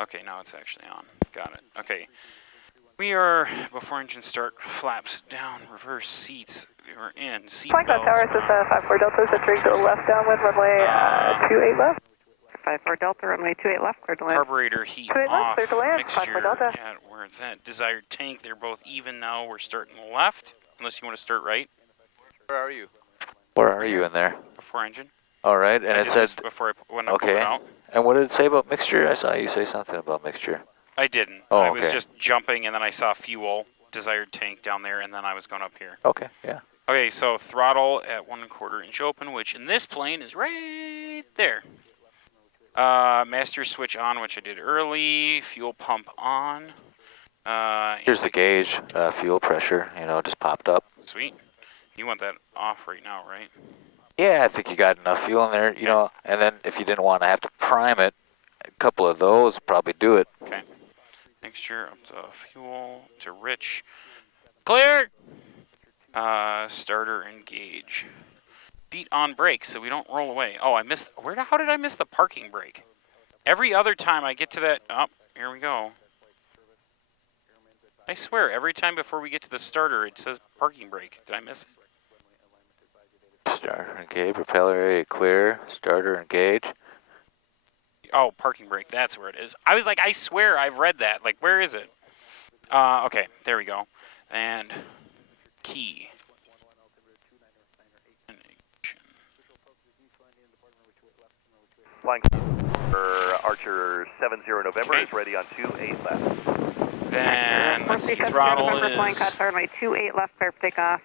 Okay, now it's actually on. Got it. Okay. We are, before engine start, flaps down, reverse seats. We're in, seat Flight belts Tower, this is 54 Delta, is 3 to the left, downwind, runway 28 left. 54 Delta, runway 28 left, clear to land. Carburetor heat 28 left, off, clear to land, mixture 54 Delta. at where it's at. Desired tank, they're both even now. We're starting left, unless you want to start right. Where are you? Where are you in there? Before engine. All right, and I it did said, this before when I pulled it okay. out. And what did it say about mixture? I saw you say something about mixture. I didn't. Oh, I was okay. just jumping, and then I saw fuel, desired tank down there, and then I was going up here. Okay, yeah. Okay, so throttle at 1¼ inch open, which in this plane is right there. Master switch on, which I did early. Fuel pump on. Here's the gauge, fuel pressure, you know, just popped up. Sweet. You want that off right now, right? Yeah, I think you got enough fuel in there, you know, and then if you didn't want to have to prime it, a couple of those probably do it. Okay. Mixture up to fuel to rich. Clear! Starter engage. Feet on brake so we don't roll away. Oh, I missed, how did I miss the parking brake? Every other time I get to that, oh, here we go. I swear, every time before we get to the starter, it says parking brake. Did I miss it? Starter engage, propeller area clear, starter engage. Oh, parking brake, that's where it is. I was like, I swear I've read that. Like, where is it? Okay, there we go. And key. Flying for Archer 70 November is ready on 28 left. Then, let's see, throttle is Flying Cod Tower, runway 28 left, clear for takeoff.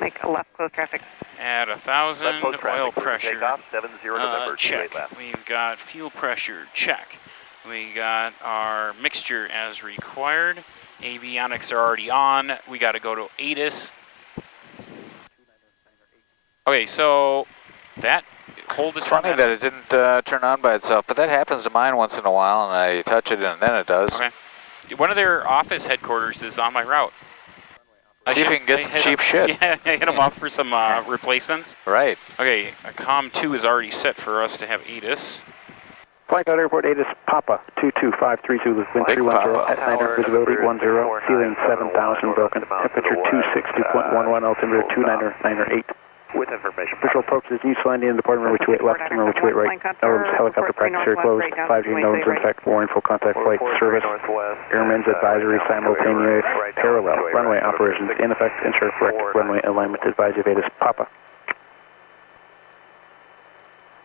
Make a left close traffic. at 1,000, Left close traffic, oil pressure. Takeoff 70 November, Check. 28 left. We've got fuel pressure, check. We got our mixture as required. Avionics are already on. We got to go to ATIS. Okay, so that hold is It's funny that it didn't turn on by itself, but that happens to mine once in a while, and I touch it and then it does. Okay. One of their office headquarters is on my route. See if you can get some cheap shit. Yeah, hit them up for some replacements. Right. Okay, COM 2 is already set for us to have ATIS. Flight out airport ATIS Papa 22530 Zulu, wind 310 at 9 visibility 10, ceiling 7000 broken, temperature 260.11, altimeter 29908. With information. Visual approach is east landing in department runway 28 left, runway 28 right. Nodes helicopter practice area closed. 5G nodes in fact warning full contact flight service. Airman's advisory simultaneous parallel. Runway operations in effect. Ensure correct runway alignment. Advise of ATIS Papa.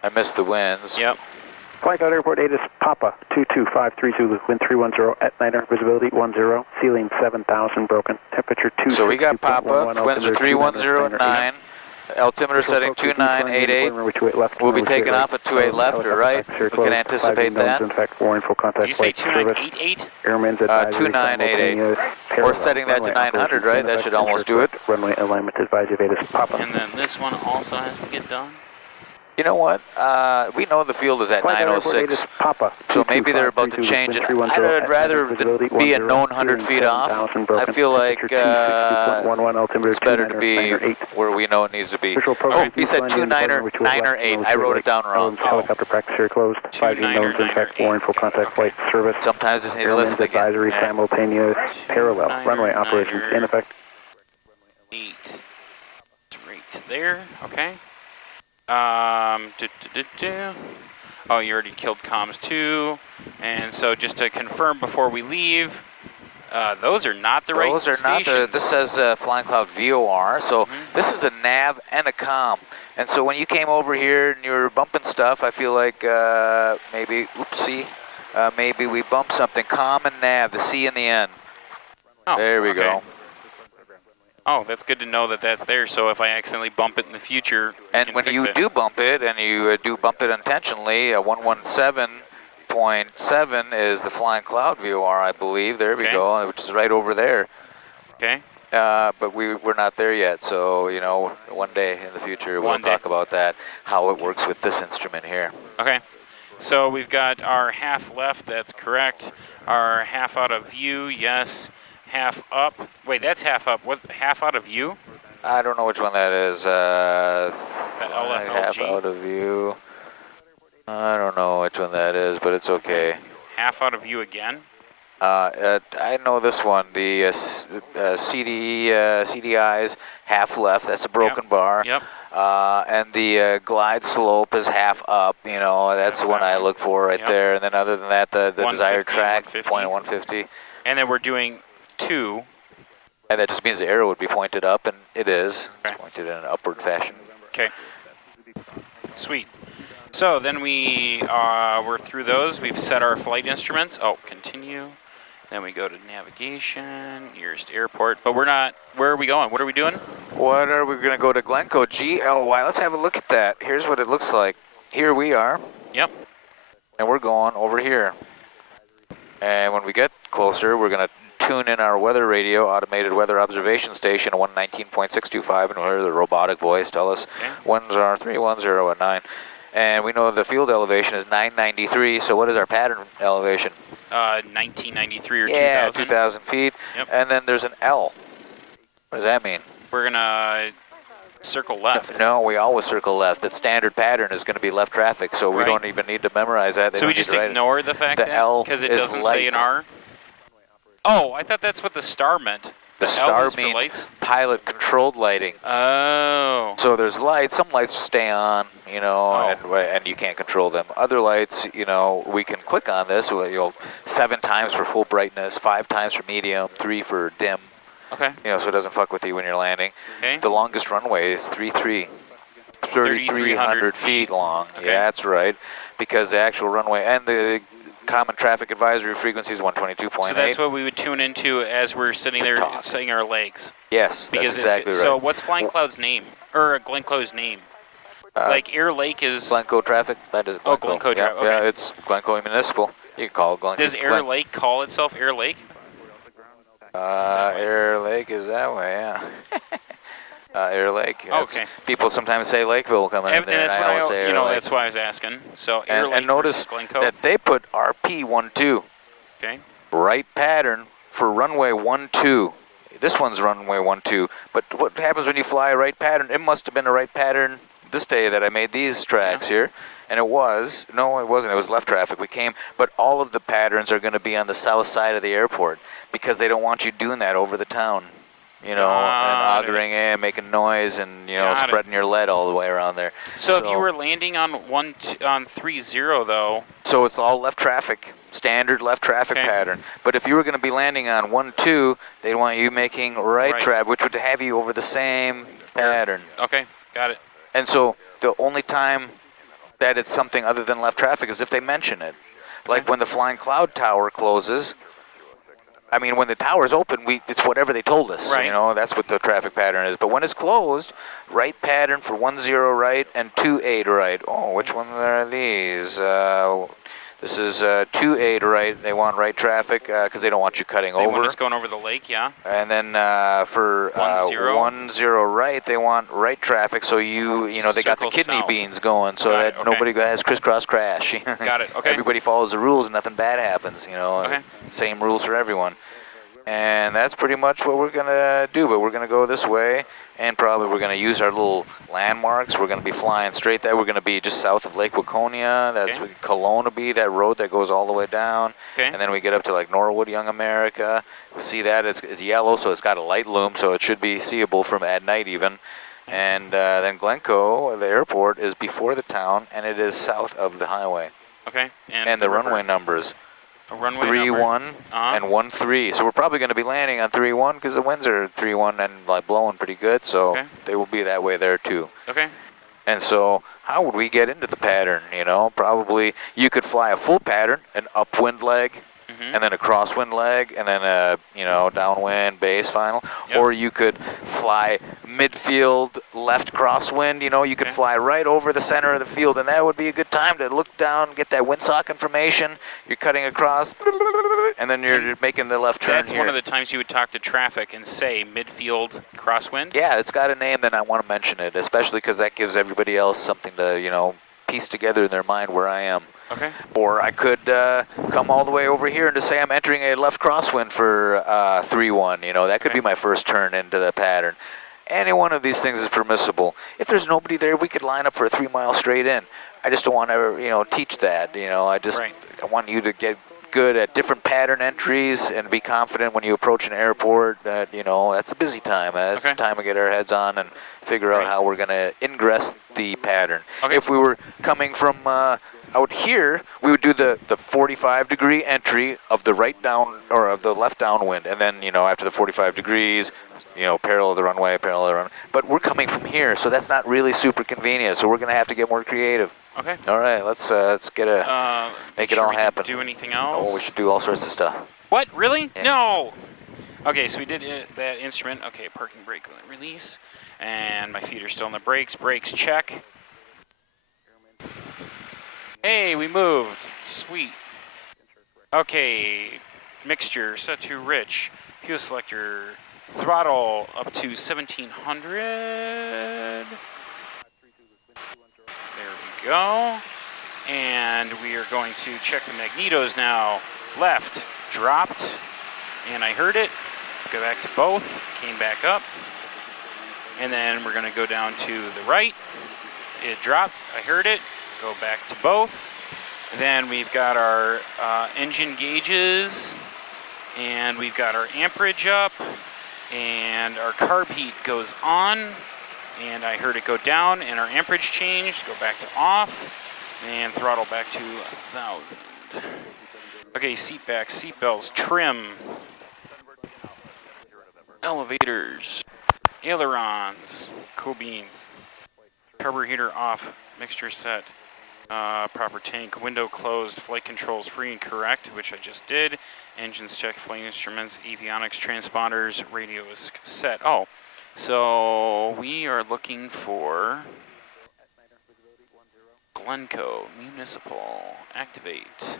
I missed the winds. Yep. Flight out airport ATIS Papa 22530 Zulu, wind 310 at 9 visibility 10, ceiling 7000 broken, temperature 2. So we got Papa, winds are 310 at 9. Altimeter setting 2988. We'll be taking off at 28 left or right. We can anticipate that. Did you say 2988? 2988. We're setting that to 900, right? That should almost do it. Runway alignment advisory ATIS Papa. And then this one also has to get done. You know what? We know the field is at 906, so maybe they're about to change it. I'd rather be a known 100 feet off. I feel like it's better to be where we know it needs to be. Oh, he said 2998. I wrote it down wrong. Helicopter practice area closed. 5G nodes in fact warning full contact flight service. Sometimes just need to listen again. Advisory simultaneous parallel. Runway operations in effect. 8. It's right there. Okay. Oh, you already killed comms 2. And so just to confirm before we leave, those are not the right stations. Those are not the, this says Flying Cloud VOR, so this is a nav and a comm. And so when you came over here and you were bumping stuff, I feel like maybe, oopsie, maybe we bumped something. Comm and nav, the C in the end. Oh, there we go. Oh, that's good to know that that's there, so if I accidentally bump it in the future, and when you do bump it, and you do bump it intentionally, 117.7 is the Flying Cloud VOR, I believe. There we go, which is right over there. Okay. But we're not there yet, so, you know, one day in the future we'll talk about that, how it works with this instrument here. Okay. So we've got our half left, that's correct. Our half out of view, yes. Half up. Wait, that's half up. What? Half out of view? I don't know which one that is. LFLG. Half out of view. I don't know which one that is, but it's okay. half out of view again. I know this one, the CDI's half left, that's a broken bar. Yep. And the glide slope is half up, you know, that's the one I look for right there. And then other than that, the desired track, point at 150. And then we're doing 2. And that just means the arrow would be pointed up, and it is. It's pointed in an upward fashion. Okay. Sweet. So then we're through those. We've set our flight instruments. Oh, continue. Then we go to navigation, nearest airport. But we're not, where are we going? What are we doing? What are we going to go to Glencoe? GLY. Let's have a look at that. Here's what it looks like. Here we are. Yep. And we're going over here. And when we get closer, we're going to tune in our weather radio, automated weather observation station, 119.625, and we'll hear the robotic voice tell us winds are 310 at 9. And we know the field elevation is 993, so what is our pattern elevation? 1993 or 2000. Yeah, 2,000 feet. Yep. And then there's an L. What does that mean? We're going to circle left. No, we always circle left. That standard pattern is going to be left traffic, so we don't even need to memorize that. So we just ignore the fact that because it doesn't say an R? Oh, I thought that's what the star meant. The star means pilot controlled lighting. Oh. So there's lights. Some lights stay on, you know, and you can't control them. Other lights, you know, we can click on this. You know, 7 times for full brightness, 5 times for medium, 3 for dim. Okay. You know, so it doesn't fuck with you when you're landing. Okay. The longest runway is 3,300 feet long. Okay. Yeah, that's right. Because the actual runway and the common traffic advisory frequency is 122.8. So that's what we would tune into as we're sitting there setting our legs. Yes, that's exactly right. So what's Flying Cloud's name? Or Glencoe's name? Like Air Lake is... Glencoe traffic? That is Glencoe. Oh, Glencoe traffic. Yeah, Okay. it's Glencoe Municipal. You can call it Glencoe. Does Air Lake call itself Air Lake? Air Lake is that way, yeah. Air Lake. Okay. People sometimes say Lakeville coming in there, and I always say Air Lake. That's why I was asking. So Air Lake and notice Glencoe. that they put RP12. Okay. Right pattern for runway 12. This one's runway 12. But what happens when you fly a right pattern? It must have been a right pattern this day that I made these tracks here. And it was. No, it wasn't. It was left traffic. We came. But all of the patterns are going to be on the south side of the airport because they don't want you doing that over the town. You know, and augering in, making noise, and, you know, spreading your lead all the way around there. So if you were landing on 30 though. So it's all left traffic, standard left traffic pattern. But if you were going to be landing on 12, they'd want you making right traffic, which would have you over the same pattern. Okay, got it. And so the only time that it's something other than left traffic is if they mention it. Like when the Flying Cloud Tower closes. I mean, when the tower's open, it's whatever they told us. Right. You know, that's what the traffic pattern is. But when it's closed, right pattern for 10 right and 28 right. Oh, which one are these? This is 28 right. They want right traffic because they don't want you cutting over. They want us going over the lake, yeah. And then for 10 right, they want right traffic. So you know, they got the kidney beans going so that nobody has crisscross crash. Got it. Okay. Everybody follows the rules and nothing bad happens. You know. Okay. Same rules for everyone. And that's pretty much what we're going to do, but we're going to go this way, and probably we're going to use our little landmarks. We're going to be flying straight there. We're going to be just south of Lake Waconia. That's where Kelowna be, that road that goes all the way down. Okay. And then we get up to like Norwood, Young America. We see that it's yellow, so it's got a light loom, so it should be seeable from at night even. And then Glencoe, the airport, is before the town, and it is south of the highway. Okay. And the runway numbers. Runway 3-1 and 1-3. So we're probably going to be landing on 3-1 because the winds are 3-1 and like blowing pretty good. So they will be that way there too. Okay. And so how would we get into the pattern? You know, probably you could fly a full pattern, an upwind leg, and then a crosswind leg, and then a, you know, downwind base final. Or you could fly midfield left crosswind. You know, you could fly right over the center of the field, and that would be a good time to look down, get that windsock information. You're cutting across, and then you're making the left turn. That's one of the times you would talk to traffic and say midfield crosswind? Yeah, it's got a name, then I want to mention it, especially because that gives everybody else something to, you know, piece together in their mind where I am. Okay. Or I could come all the way over here and just say I'm entering a left crosswind for 3-1. You know, that could be my first turn into the pattern. Any one of these things is permissible. If there's nobody there, we could line up for a 3 mile straight in. I just don't want to, you know, teach that. You know, I want you to good at different pattern entries and be confident when you approach an airport that, you know, that's a busy time. That's the time to get our heads on and figure out how we're going to ingress the pattern. Okay. If we were coming from out here, we would do the 45-degree entry of the right down, or of the left downwind, and then, you know, after the 45 degrees, you know, parallel to the runway, parallel to the runway. But we're coming from here, so that's not really super convenient, so we're going to have to get more creative. Okay. All right, let's get a, make it all happen. Do anything else? Oh, we should do all sorts of stuff. What? Really? Yeah. No! Okay, so we did that instrument. Okay, parking brake release. And my feet are still on the brakes. Brakes check. Hey, we moved. Sweet. Okay, mixture set to rich. Fuel selector. Throttle up to 1700. There we go. And we are going to check the magnetos now. Left, dropped, and I heard it. Go back to both, came back up. And then we're gonna go down to the right. It dropped, I heard it. Go back to both. Then we've got our engine gauges, and we've got our amperage up, and our carb heat goes on, and I heard it go down, and our amperage changed, go back to off, and throttle back to 1,000. Okay, seat back, seat belts, trim, elevators, ailerons, co-beans, carburetor off, mixture set, proper tank, window closed, flight controls free and correct, which I just did, engines checked, flight instruments, avionics, transponders, radios set. Oh, so we are looking for Glencoe, municipal, activate,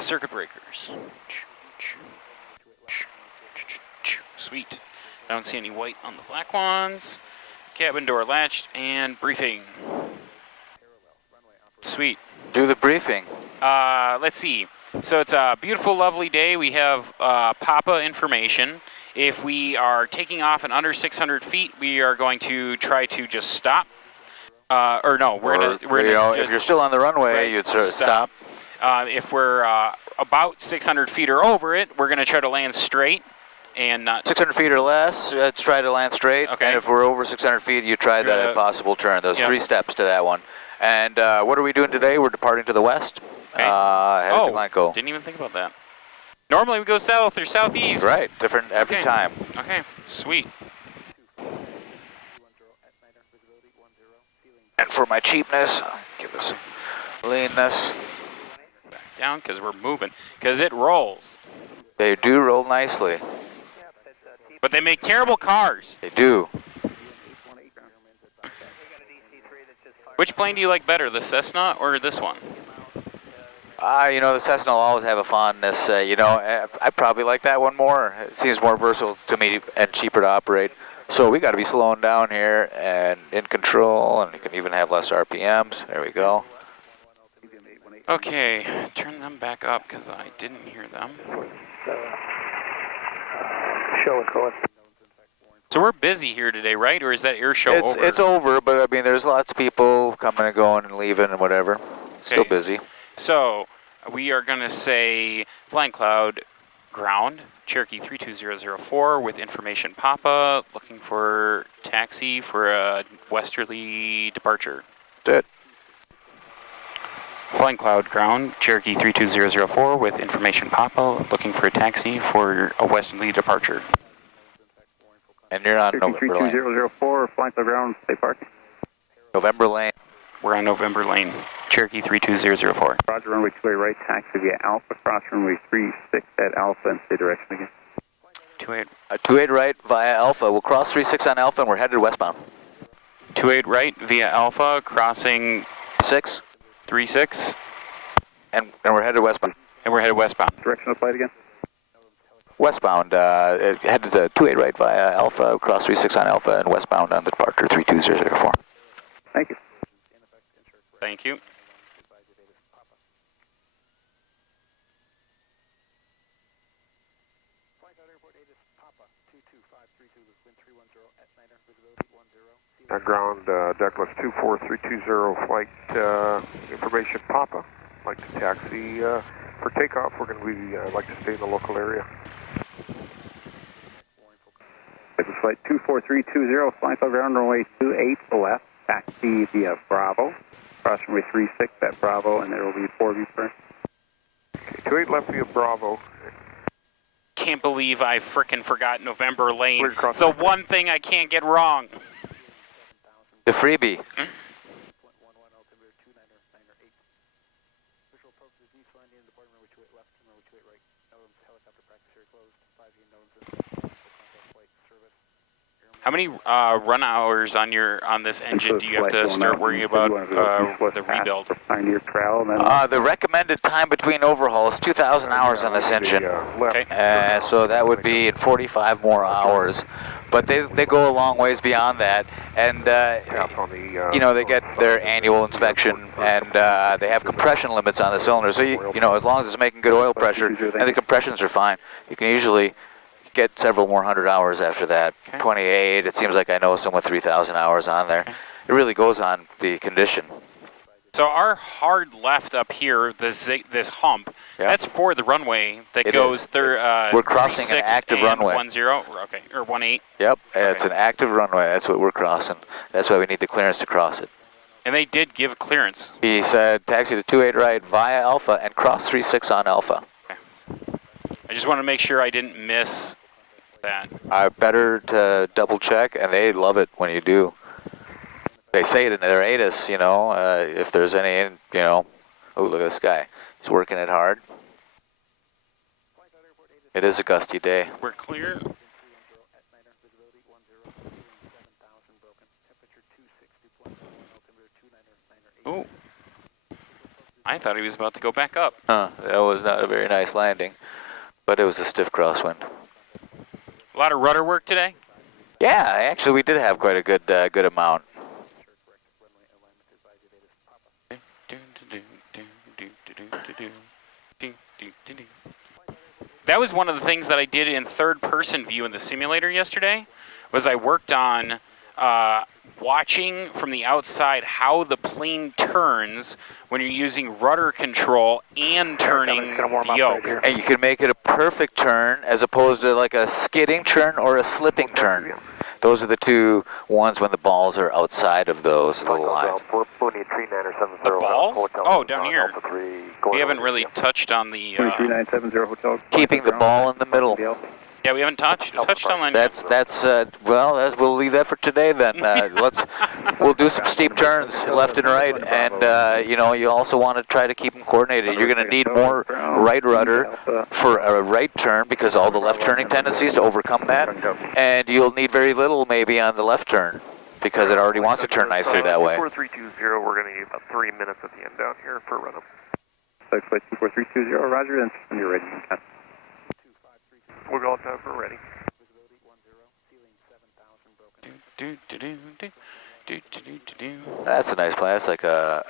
circuit breakers. Sweet. I don't see any white on the black ones. Cabin door latched and briefing. Sweet. Do the briefing. Let's see. So it's a beautiful, lovely day. We have PAPA information. If we are taking off and under 600 feet, we are going to try to just stop. Or no, we're gonna. If you're still on the runway, right, you'd sort of stop. If we're about 600 feet or over it, we're gonna try to land straight and not. 600 feet or less, try to land straight. Okay. And if we're over 600 feet, you try the possible turn. Those 3 steps to that one. And what are we doing today? We're departing to the west. Okay. Headed to Glencoe. Didn't even think about that. Normally we go south or southeast. Right, different every time. Okay, sweet. And for my cheapness, I'll give us some leanness. Back down because we're moving. Because it rolls. They do roll nicely. But they make terrible cars. They do. Which plane do you like better, the Cessna or this one? You know, the Cessna will always have a fondness. You know, I probably like that one more. It seems more versatile to me and cheaper to operate. So we got to be slowing down here and in control, and you can even have less RPMs. There we go. Okay, turn them back up because I didn't hear them. So we're busy here today, right? Or is that air show over? It's over, but I mean, there's lots of people coming and going and leaving and whatever. Still busy. So we are going to say Flying Cloud ground, Cherokee 32004 with information Papa, looking for taxi for a westerly departure. That's it. Flying Cloud ground, Cherokee 32004 with information Papa, looking for a taxi for a westerly departure. And you're on November Lane. 32004, Flying Cloud ground, stay parked. November Lane. We're on November Lane, Cherokee 32004. Roger, runway 28 right, taxi via Alpha, cross runway 36 at Alpha and stay direction again. 28. 28 right via Alpha. We'll cross 36 on Alpha and we're headed westbound. 28 right via Alpha, crossing 6. 36. And we're headed westbound. And we're headed westbound. Direction of flight again? Westbound, headed to 28 right via Alpha, cross 36 on Alpha and westbound on the departure 32004. Thank you. Thank you. Ground, Douglas 24320, flight information Papa. like to taxi. For takeoff, we're going to be like to stay in the local area. This is flight 24320, flying for ground runway 28 left, taxi via Bravo. Cross runway 36 at Bravo, and there will be 4 V-turn. Okay, 28 left via Bravo. Can't believe I frickin' forgot November Lane. Clear cross It's the one thing I can't get wrong. The freebie. Hmm? How many run hours on this engine do you have to start worrying about the rebuild? The recommended time between overhauls is 2,000 hours on this engine. Okay. So that would be at 45 more hours. But they go a long ways beyond that, and they get their annual inspection, and they have compression limits on the cylinder. So as long as it's making good oil pressure and the compressions are fine, you can usually get several more hundred hours after that. Okay. 28. It seems like I know someone 3,000 hours on there. Okay. It really goes on the condition. So our hard left up here, this hump, Yeah. that's for the runway that It goes is. through. We're crossing an 36 active and runway. 10, okay, or 18. Yep, it's Okay. an active runway. That's what we're crossing. That's why we need the clearance to cross it. And they did give clearance. He said taxi to 28 right via Alpha and cross 36 on Alpha. I just want to make sure I didn't miss that. Better to double check, and they love it when you do. They say it in their ATIS, if there's any, oh, look at this guy. He's working it hard. It is a gusty day. We're clear. Ooh. I thought he was about to go back up. That was not a very nice landing, but it was a stiff crosswind. A lot of rudder work today. Yeah, actually we did have quite a good amount. That was one of the things that I did in third-person view in the simulator yesterday, was I worked on watching from the outside how the plane turns when you're using rudder control and turning the yoke. And you can make it a perfect turn as opposed to like a skidding turn or a slipping turn. Those are the two ones when the balls are outside of those little lines. The balls? Oh, down here. We haven't really touched on the... 3970 Hotel. Keeping the ball in the middle. yeah, we haven't touched on that. We'll leave that for today then. We'll do some steep turns left and right, and you also want to try to keep them coordinated. You're going to need more right rudder for a right turn because all the left turning tendencies to overcome that, and you'll need very little maybe on the left turn because it already wants to turn nicely that way. 4320, we're going to need about 3 minutes at the end down here for run-up. Flight 24320, roger, and when you're ready. We're all time for ready. That's a nice plane. That's like a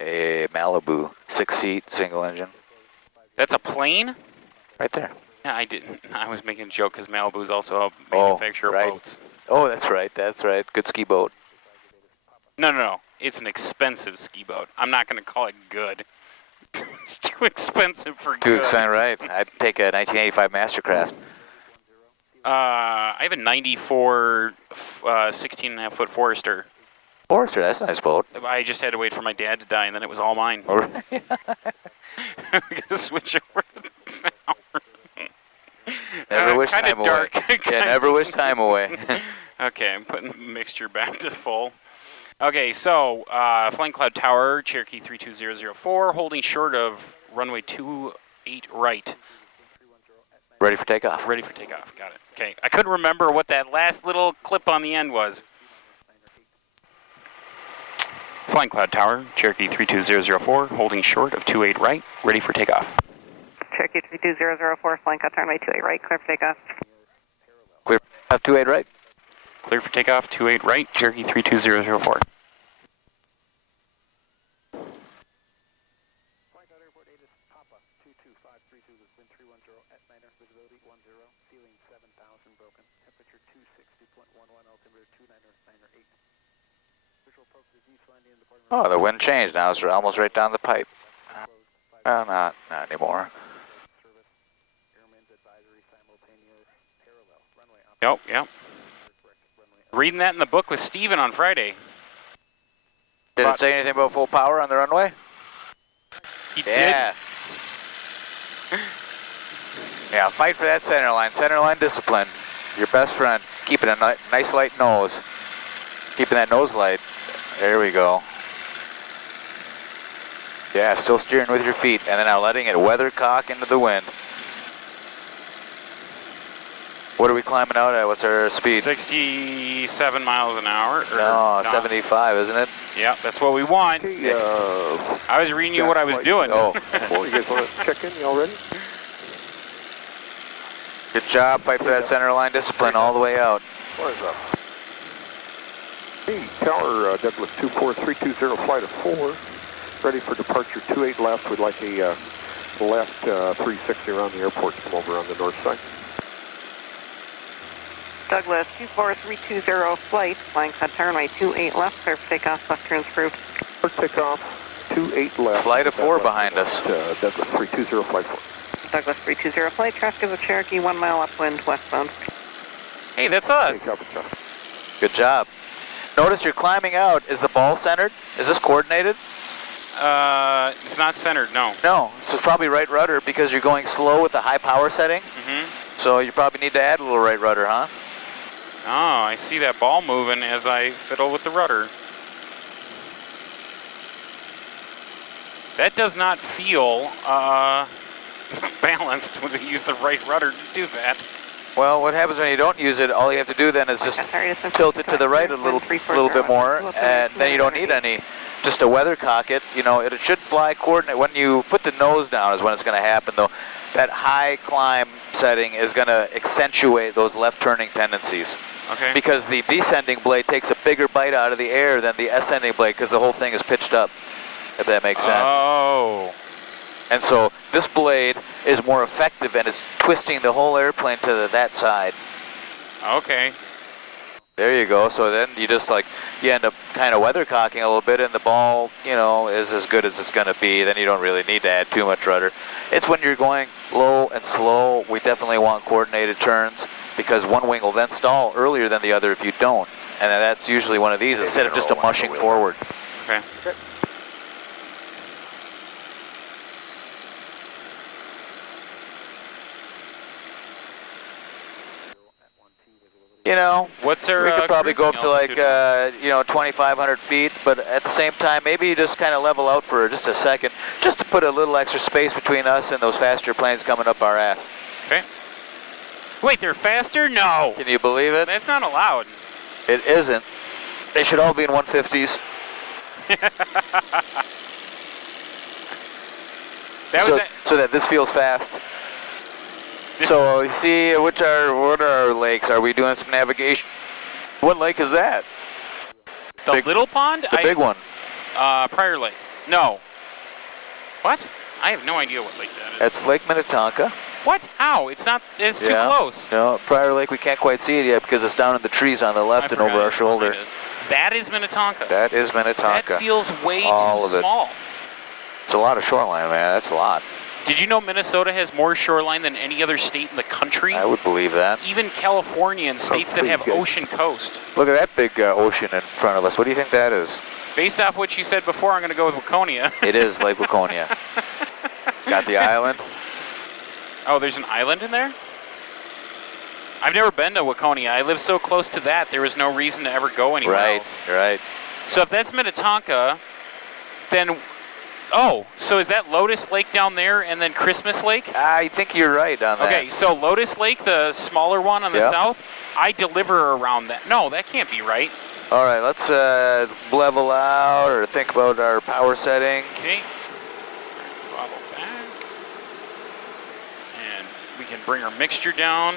Malibu 6-seat single engine. That's a plane? Right there. Yeah, I didn't. I was making a joke because Malibu is also a manufacturer right. of boats. Oh, that's right. Good ski boat. No. It's an expensive ski boat. I'm not going to call it good. It's too expensive for Too good. expensive, right? I'd take a 1985 Mastercraft. I have a 94 16.5-foot Forester. Forester, that's a nice boat. I just had to wait for my dad to die, and then it was all mine. Oh, We're going to switch over to tower. Never wish kinda time dark. away. Yeah, never wish time away. Okay, I'm putting mixture back to full. Okay, so Flying Cloud Tower, Cherokee 32004, holding short of runway 28 right. Ready for takeoff. Ready for takeoff, got it. Okay, I couldn't remember what that last little clip on the end was. Flying Cloud Tower, Cherokee 32004, holding short of 28 right, ready for takeoff. Cherokee 32004, Flying Cloud Tower, 28 right, clear for takeoff. Clear for 28 right. Clear for takeoff, 28 right, Cherokee 32004. Oh, the wind changed. Now it's almost right down the pipe. Not anymore. Yep. Reading that in the book with Steven on Friday. Did it say anything about full power on the runway? He Yeah. Yeah, fight for that center line. Center line discipline. Your best friend. Keeping a nice light nose. Keeping that nose light. There we go. Yeah, still steering with your feet. And then now letting it weathercock into the wind. What are we climbing out at? What's our speed? 67 miles an hour. No, 75, isn't it? Yeah, that's what we want. Okay, I was reading you what I was doing. Oh. Well, you guys want to check in? You all ready? Good job. Fight for that center line discipline all the way out. What is up? Hey, Tower Douglas 24320, flight of 4. Ready for departure 28 left. We'd like a left 360 around the airport to come over on the north side. Douglas 24320, flight, flying Qatar runway 28 left, clear for takeoff, left turns approved. For takeoff, 28 left. Flight of 4 behind us. Douglas 320, flight 4. Douglas 320, flight, traffic is a Cherokee, 1 mile upwind, westbound. Hey, that's us. Take cover, John. Good job. Notice you're climbing out. Is the ball centered? Is this coordinated? It's not centered, no. No, so it's probably right rudder because you're going slow with the high power setting. So you probably need to add a little right rudder, huh? Oh, I see that ball moving as I fiddle with the rudder. That does not feel balanced when you use the right rudder to do that. Well, what happens when you don't use it, all you have to do then is just tilt it to the right a little bit more, and then you don't need any. Just to weathercock it, you know, it should fly coordinate. When you put the nose down is when it's going to happen, though. That high climb setting is going to accentuate those left turning tendencies. Okay. Because the descending blade takes a bigger bite out of the air than the ascending blade because the whole thing is pitched up, if that makes sense. Oh. And so this blade is more effective and it's twisting the whole airplane to that side. Okay. There you go. So then you just you end up kind of weathercocking a little bit and the ball, you know, is as good as it's going to be. Then you don't really need to add too much rudder. It's when you're going low and slow, we definitely want coordinated turns because one wing will then stall earlier than the other if you don't. And then that's usually one of these instead of just a mushing forward. Okay. You know, What's our we could probably go up cruising to altitude? 2,500 feet, but at the same time, maybe you just kind of level out for just a second, just to put a little extra space between us and those faster planes coming up our ass. Okay. Wait, they're faster? No. Can you believe it? That's not allowed. It isn't. They should all be in 150s. So that this feels fast. So you see, what are our lakes? Are we doing some navigation? What lake is that? The little pond? The big one. Prior Lake. No. What? I have no idea what lake that is. That's Lake Minnetonka. What? How? It's not. It's too close. No, Prior Lake we can't quite see it yet because it's down in the trees on the left and over our shoulder. That is Minnetonka. That is Minnetonka. That feels way too small. It's a lot of shoreline, man. That's a lot. Did you know Minnesota has more shoreline than any other state in the country? I would believe that. Even California and states that have ocean coast. Look at that big ocean in front of us. What do you think that is? Based off what you said before, I'm going to go with Waconia. It is Lake Waconia. Got the island. Oh, there's an island in there? I've never been to Waconia. I live so close to that, there was no reason to ever go anywhere else. Right. So if that's Minnetonka, then... Oh, so is that Lotus Lake down there and then Christmas Lake? I think you're right on that. Okay, so Lotus Lake, the smaller one on the south, I deliver around that. No, that can't be right. All right, let's level out or think about our power setting. Okay. Throttle back. And we can bring our mixture down.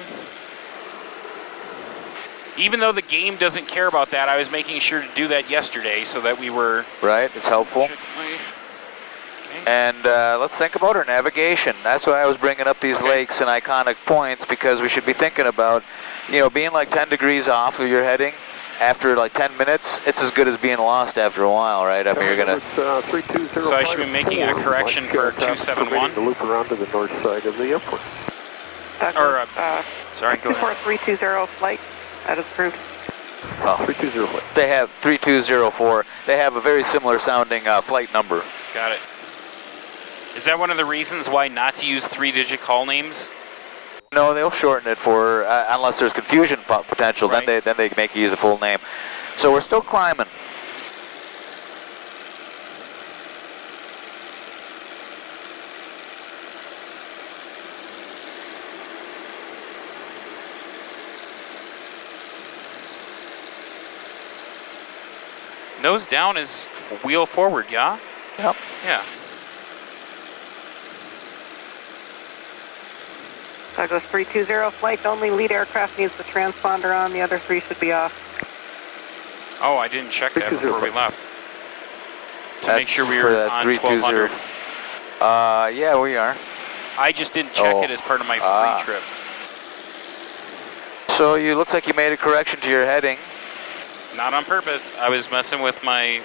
Even though the game doesn't care about that, I was making sure to do that yesterday so that we were... Right, it's helpful. And let's think about our navigation. That's why I was bringing up these lakes and iconic points because we should be thinking about, being like 10 degrees off of your heading after like 10 minutes, it's as good as being lost after a while, right? I mean, you're gonna. So I should be making a correction for 271. To loop around to the north side of the airport. Or, sorry, go ahead. 24320 flight. That is approved. Oh, 320 flight. they have 3204. They have a very similar sounding flight number. Got it. Is that one of the reasons why not to use 3-digit call names? No, they'll shorten it for unless there's confusion potential. Right. Then they make you use the full name. So we're still climbing. Nose down is wheel forward, yeah? Yep. Yeah. Douglas 320 flight only. Lead aircraft needs the transponder on. The other three should be off. Oh, I didn't check that before we left. To make sure we for were that on 320. 1200. Yeah, we are. I just didn't check it as part of my pre-trip. So you looks like you made a correction to your heading. Not on purpose. I was messing with my...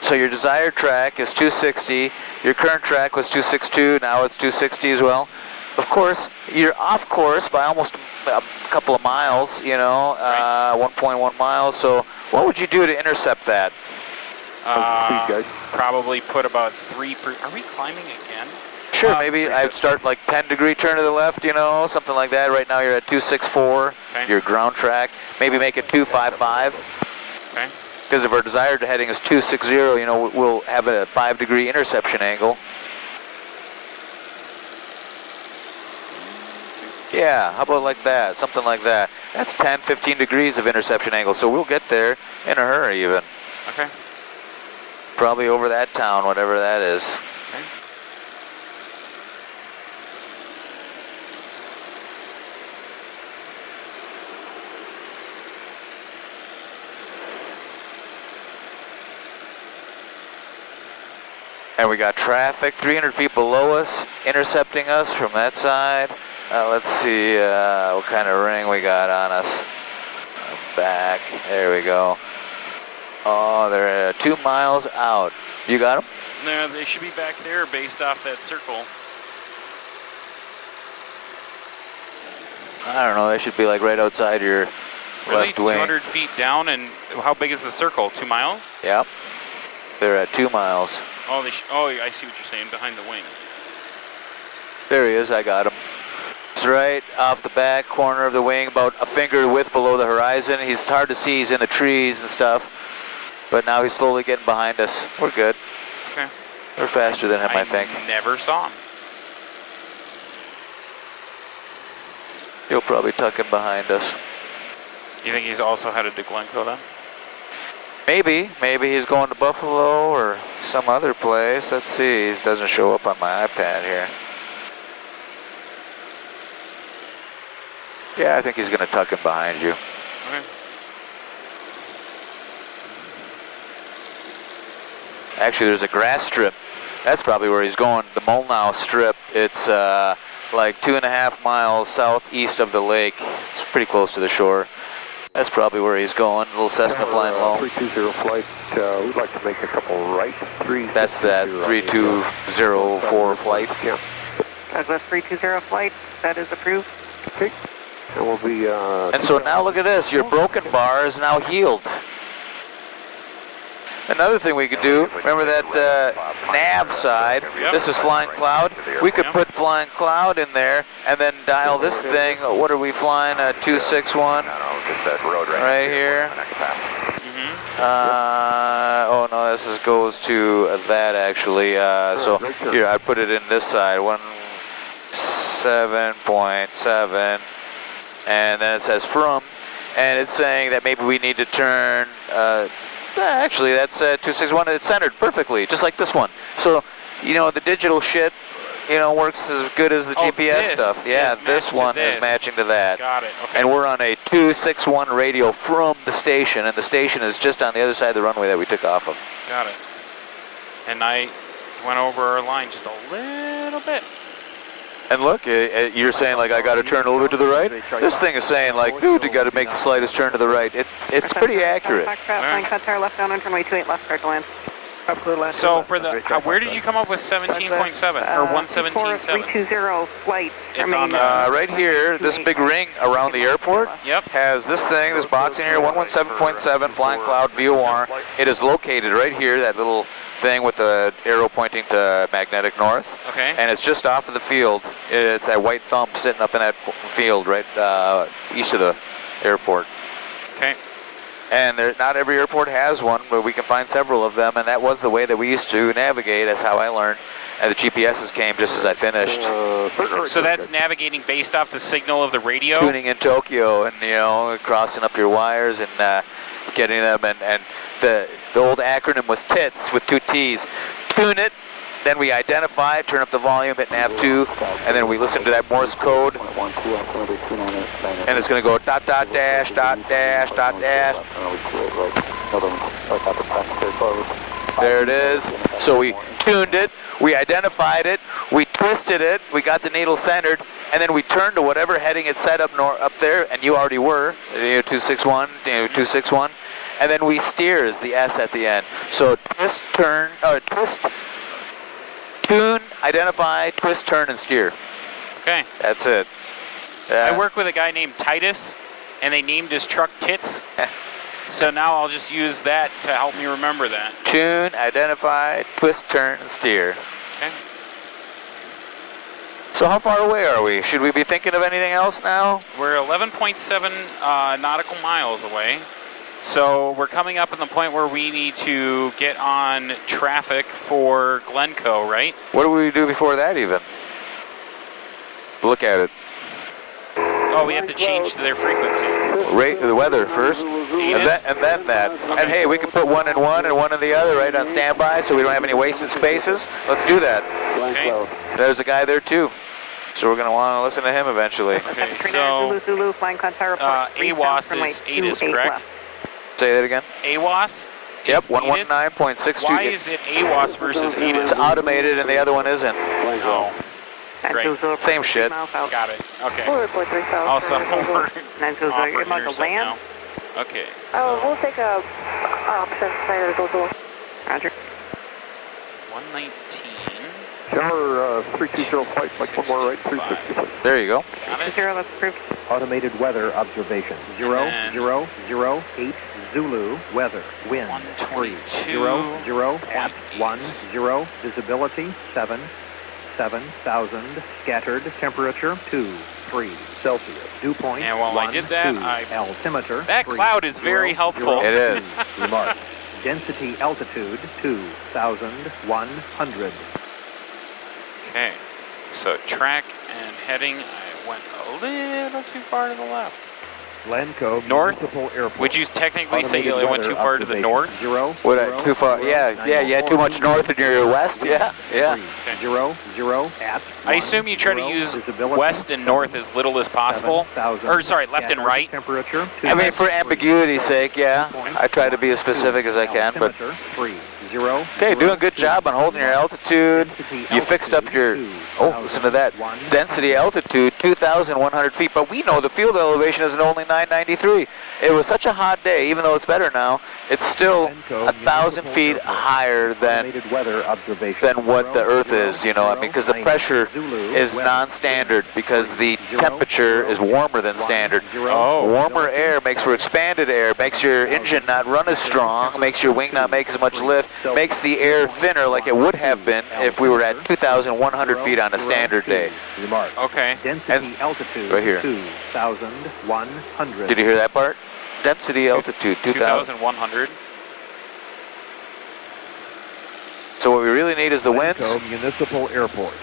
So your desired track is 260. Your current track was 262. Now it's 260 as well. Of course, you're off course by almost a couple of miles, you know, 1.1 miles. So what would you do to intercept that? Probably put about 3 per... Are we climbing again? Sure, maybe I'd start like 10-degree turn to the left, you know, something like that. Right now you're at 264, your ground track. Maybe make it 255. Okay. Because if our desired heading is 260, you know, we'll have a 5-degree interception angle. Yeah, how about like that, something like that. That's 10, 15 degrees of interception angle, so we'll get there in a hurry even. Okay. Probably over that town, whatever that is. Okay. And we got traffic 300 feet below us, intercepting us from that side. Let's see what kind of ring we got on us. Back, there we go. Oh, they're 2 miles out. You got them? No, they should be back there based off that circle. I don't know, they should be like right outside your left wing. 200 feet down, and how big is the circle? 2 miles? Yep. They're at 2 miles. Oh, oh, I see what you're saying, behind the wing. There he is, I got him. It's right off the back corner of the wing, about a finger width below the horizon. He's hard to see, he's in the trees and stuff. But now he's slowly getting behind us. We're good. Okay. We're faster than him, I think. Never saw him. He'll probably tuck in behind us. You think he's also headed to Glencoe then? Maybe he's going to Buffalo or some other place. Let's see, he doesn't show up on my iPad here. Yeah, I think he's gonna tuck in behind you. Okay. Actually, there's a grass strip. That's probably where he's going, the Molnau strip. It's like 2.5 miles southeast of the lake. It's pretty close to the shore. That's probably where he's going. A little Cessna flying low. 320 flight. We'd like to make a couple right. That's that 3204 flight. Yeah. Douglas 320 flight. That is approved. Okay. And we'll be. And so now look at this. Your broken bar is now healed. Another thing we could do, remember that nav side, this is Flying Cloud. We could put Flying Cloud in there and then dial this thing. What are we flying? 261 right here. Oh no, this goes to that actually. So here, I put it in this side, 17.7, and then it says from, and it's saying that maybe we need to turn. Actually, that's 261. It's centered perfectly, just like this one. So, you know, the digital shit, you know, works as good as the GPS stuff. Yeah, this one is matching to that. Got it. Okay. And we're on a 261 radio from the station, and the station is just on the other side of the runway that we took off of. Got it. And I went over our line just a little bit. And look, you're saying like I got to turn a little bit to the right. This thing is saying like, dude, you got to make the slightest turn to the right. It's pretty accurate. Flying Qatar left down, runway 28 left, clear to land. So for the, where did you come up with 17.7 or 117.7? 320 flight. It's on right here, this big ring around the airport. Yep. Has this thing, this box in here, 117.7 Flying Cloud VOR. It is located right here, that little thing with the arrow pointing to magnetic north. Okay. And it's just off of the field. It's that white thumb sitting up in that field right east of the airport. Okay. And not every airport has one, but we can find several of them, and that was the way that we used to navigate. That's how I learned. And the GPSs came just as I finished. So that's navigating based off the signal of the radio? Tuning in Tokyo and, you know, crossing up your wires and getting them. And the old acronym was TITS with 2 T's. Tune it, then we identify it, turn up the volume, hit nav2, and then we listen to that Morse code. And it's going to go dot, dot, dash, dot, dash, dot, dash. There it is. So we tuned it, we identified it, we twisted it, we got the needle centered, and then we turned to whatever heading it set up there, and you already were, 261, 261, and then we steer is the S at the end. So twist, turn, or twist, tune, identify, twist, turn, and steer. Okay. That's it. I work with a guy named Titus, and they named his truck Tits. So now I'll just use that to help me remember that. Tune, identify, twist, turn, and steer. Okay. So how far away are we? Should we be thinking of anything else now? We're 11.7 nautical miles away. So we're coming up on the point where we need to get on traffic for Glencoe, right? What do we do before that even? Look at it. Oh, we have to change their frequency. Rate the weather first, and then that. Okay. And hey, we can put one in one and one in the other right on standby so we don't have any wasted spaces. Let's do that. Okay. There's a guy there too. So we're going to want to listen to him eventually. Okay, so Zulu, flying Qatar report. AWOS is 8 is correct? Say that again? AWOS? Yep, 119.62. Why is it AWOS versus ATIS? It's automated and the other one isn't. Oh. Great. Same shit. Got it. Okay. Also, we're you're offered to land. Okay, so We'll take a option. Roger. 119. Tower 320 flight, like one more right, 360 please. There you go. Got it. 0, that's approved. Automated weather observation. 00008 Zulu weather. Wind 122. 00 at 10. Visibility 7,000. Scattered temperature 2-3 Celsius. Dew point. And while I did that, 1-2. Altimeter. That 3, cloud is very 0, helpful. 0. It is. Remark. Density altitude 2,100. Okay, so track and heading, I went a little too far to the left. Glencoe North? Municipal Airport. Would you technically say you Automated went too weather far to the observation. north? 0, What, 0, too far? 0, Yeah, you had too much north in your west? Yeah, yeah. 0 at I assume you try to 10. use Visibility west and north as little as possible. 7,000. Or sorry, left and Scattered right. Temperature I mean, for ambiguity's sake, yeah. I try to be as specific as I can, but... Altimeter 3, 0, Okay, doing a good job on holding your altitude. You fixed up your... Oh, listen to that. Density altitude, 2,100 feet. But we know the field elevation is only 993. It was such a hot day, even though it's better now, it's still 1,000 feet higher than what the Earth is, you know. I mean, because the pressure is non-standard, because the temperature is warmer than standard. Oh. Warmer air makes for expanded air, makes your engine not run as strong, makes your wing not make as much lift, makes the air thinner like it would have been if we were at 2,100 feet on a standard day. Okay. Density altitude right here. 2,100. Did you hear that part? Density altitude 2,000. 2,100. So what we really need is the winds. Glencoe Municipal Airport.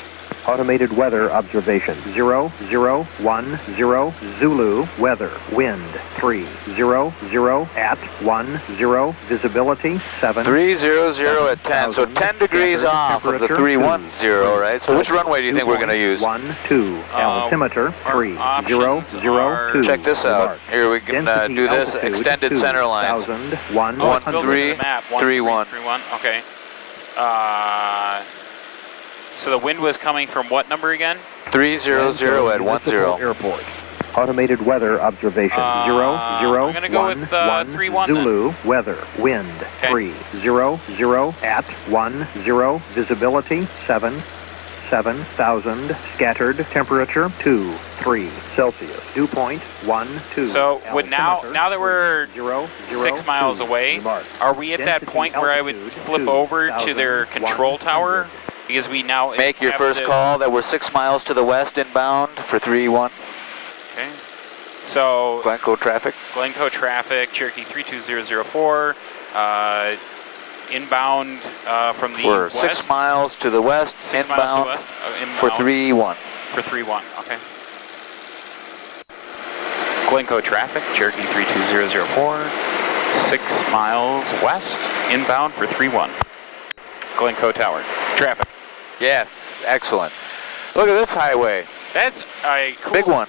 Automated weather observation. 0, 0, 1, 0 Zulu weather. Wind 3, 0, 0 at 10. Visibility 7. 300 at 10, so 10 degrees off of the 310, right? So which runway do you think we're going to use? 1-2. Altimeter 3, 0, 0, 2. Check this out. Here we can do this. Extended center lines. 1, Oh, it's built into 3, the map. 3, 1. 3, 1. Okay. So the wind was coming from what number again? 300 at 10. Airport. Automated weather observation. I'm gonna go with 3-1 Zulu weather wind. Okay. 300 at 10 visibility 7,000 scattered temperature 2-3 Celsius. Dew point 1-2. So would now that we're 6 miles away, are we at that Density point where I would flip over to their control tower? Because we now Make your have first the- call that we're 6 miles to the west inbound for 3-1. Okay. So Glencoe traffic. Glencoe traffic, Cherokee 32004, inbound from the We're west. 6 miles to the west 6 miles to the inbound west, inbound for 3-1. For 3-1, okay. Glencoe traffic, Cherokee 32004, 6 miles west, inbound for 3-1. Glencoe Tower, traffic. Yes, excellent. Look at this highway. That's a cool. Big one.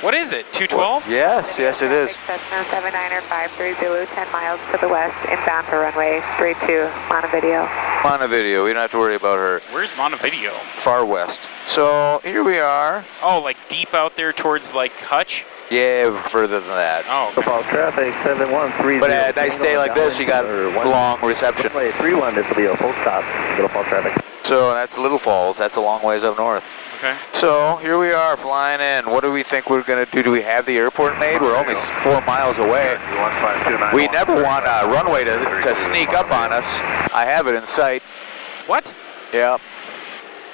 What is it, 212? Yes, yes it is. Cessna 7953 Zulu, 10 miles to the west, inbound for runway 32, Montevideo. Montevideo, we don't have to worry about her. Where's Montevideo? Far west. So here we are. Oh, like deep out there towards like Hutch? Yeah, further than that. Oh, okay. Football traffic 7130. But at a nice day like this, you got long reception. 31 this Leo, full stop. Little Falls traffic. So that's Little Falls. That's a long ways up north. Okay. So here we are flying in. What do we think we're going to do? Do we have the airport made? We're only 4 miles away. We never want a runway to sneak up on us. I have it in sight. What? Yeah.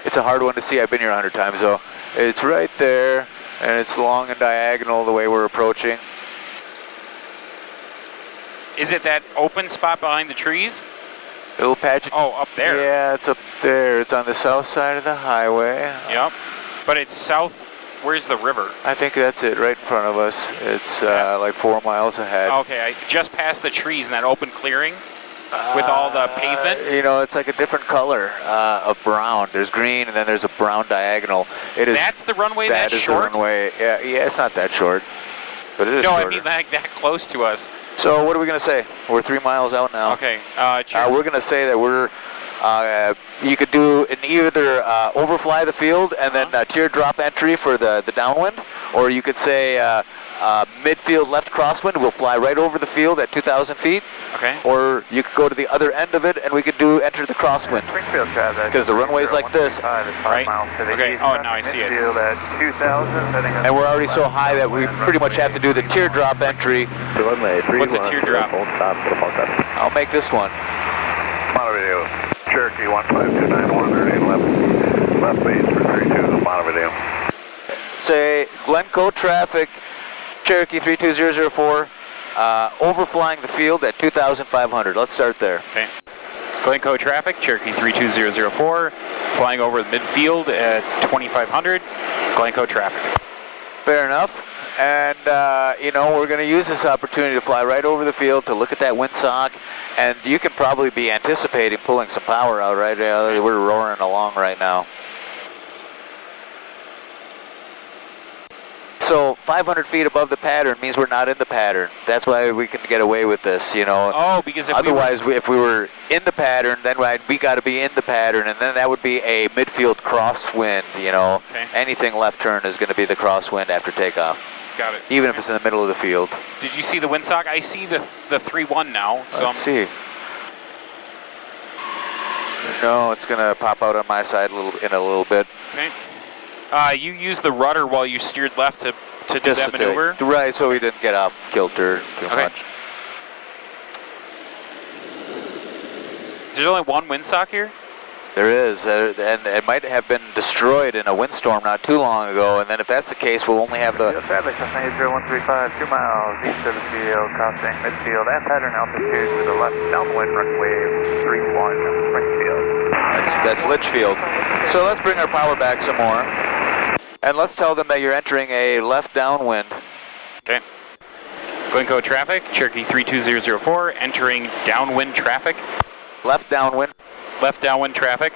It's a hard one to see. I've been here 100 times though. It's right there, and it's long and diagonal the way we're approaching. Is it that open spot behind the trees? Little patch of... Oh, up there. Yeah, it's up there. It's on the south side of the highway. Yep. But it's south. Where's the river? I think that's it, right in front of us. It's like 4 miles ahead. Okay, I just passed the trees in that open clearing with all the pavement. You know, it's like a different color of brown. There's green, and then there's a brown diagonal. It is. That's the runway that that's is short? the runway. Yeah, it's not that short, but it is No, shorter. I mean like that close to us. So what are we going to say? We're 3 miles out now. Okay. We're going to say that we're, you could do an either overfly the field and then teardrop entry for the downwind, or you could say midfield left crosswind. We'll fly right over the field at 2,000 feet. Okay. Or you could go to the other end of it and we could do enter the crosswind. Because the runway's like this. Right. Okay. Oh, now I see it. And we're already so high that we pretty much have to do the teardrop entry. What's a teardrop? I'll make this one. Montevideo, Cherokee 15291, left base for 32, Montevideo. Say Glencoe traffic, Cherokee 32004, overflying the field at 2,500. Let's start there. Okay. Glencoe traffic, Cherokee 32004, flying over the midfield at 2,500. Glencoe traffic. Fair enough. And, you know, we're going to use this opportunity to fly right over the field to look at that windsock. And you can probably be anticipating pulling some power out, right? We're roaring along right now. So 500 feet above the pattern means we're not in the pattern. That's why we can get away with this, you know. Oh, because if otherwise, if we were in the pattern, then we got to be in the pattern, and then that would be a midfield crosswind, you know. Okay. Anything left turn is going to be the crosswind after takeoff. Got it. Even if it's in the middle of the field. Did you see the windsock? I see the 3-1 now. So Let's see. No, it's going to pop out on my side in a little bit. Okay. You used the rudder while you steered left to do that maneuver? Right, so we didn't get off kilter too much. There's only one windsock here? There is, and it might have been destroyed in a windstorm not too long ago, and then if that's the case, we'll only have the... Traffic, Cessna 0135, 2 miles east of the field, crossing midfield at pattern altitude to the left downwind runway 31, Springfield. That's Litchfield. So let's bring our power back some more. And let's tell them that you're entering a left downwind. Okay. Glencoe traffic, Cherokee 32004, entering downwind traffic. Left downwind. Left downwind traffic.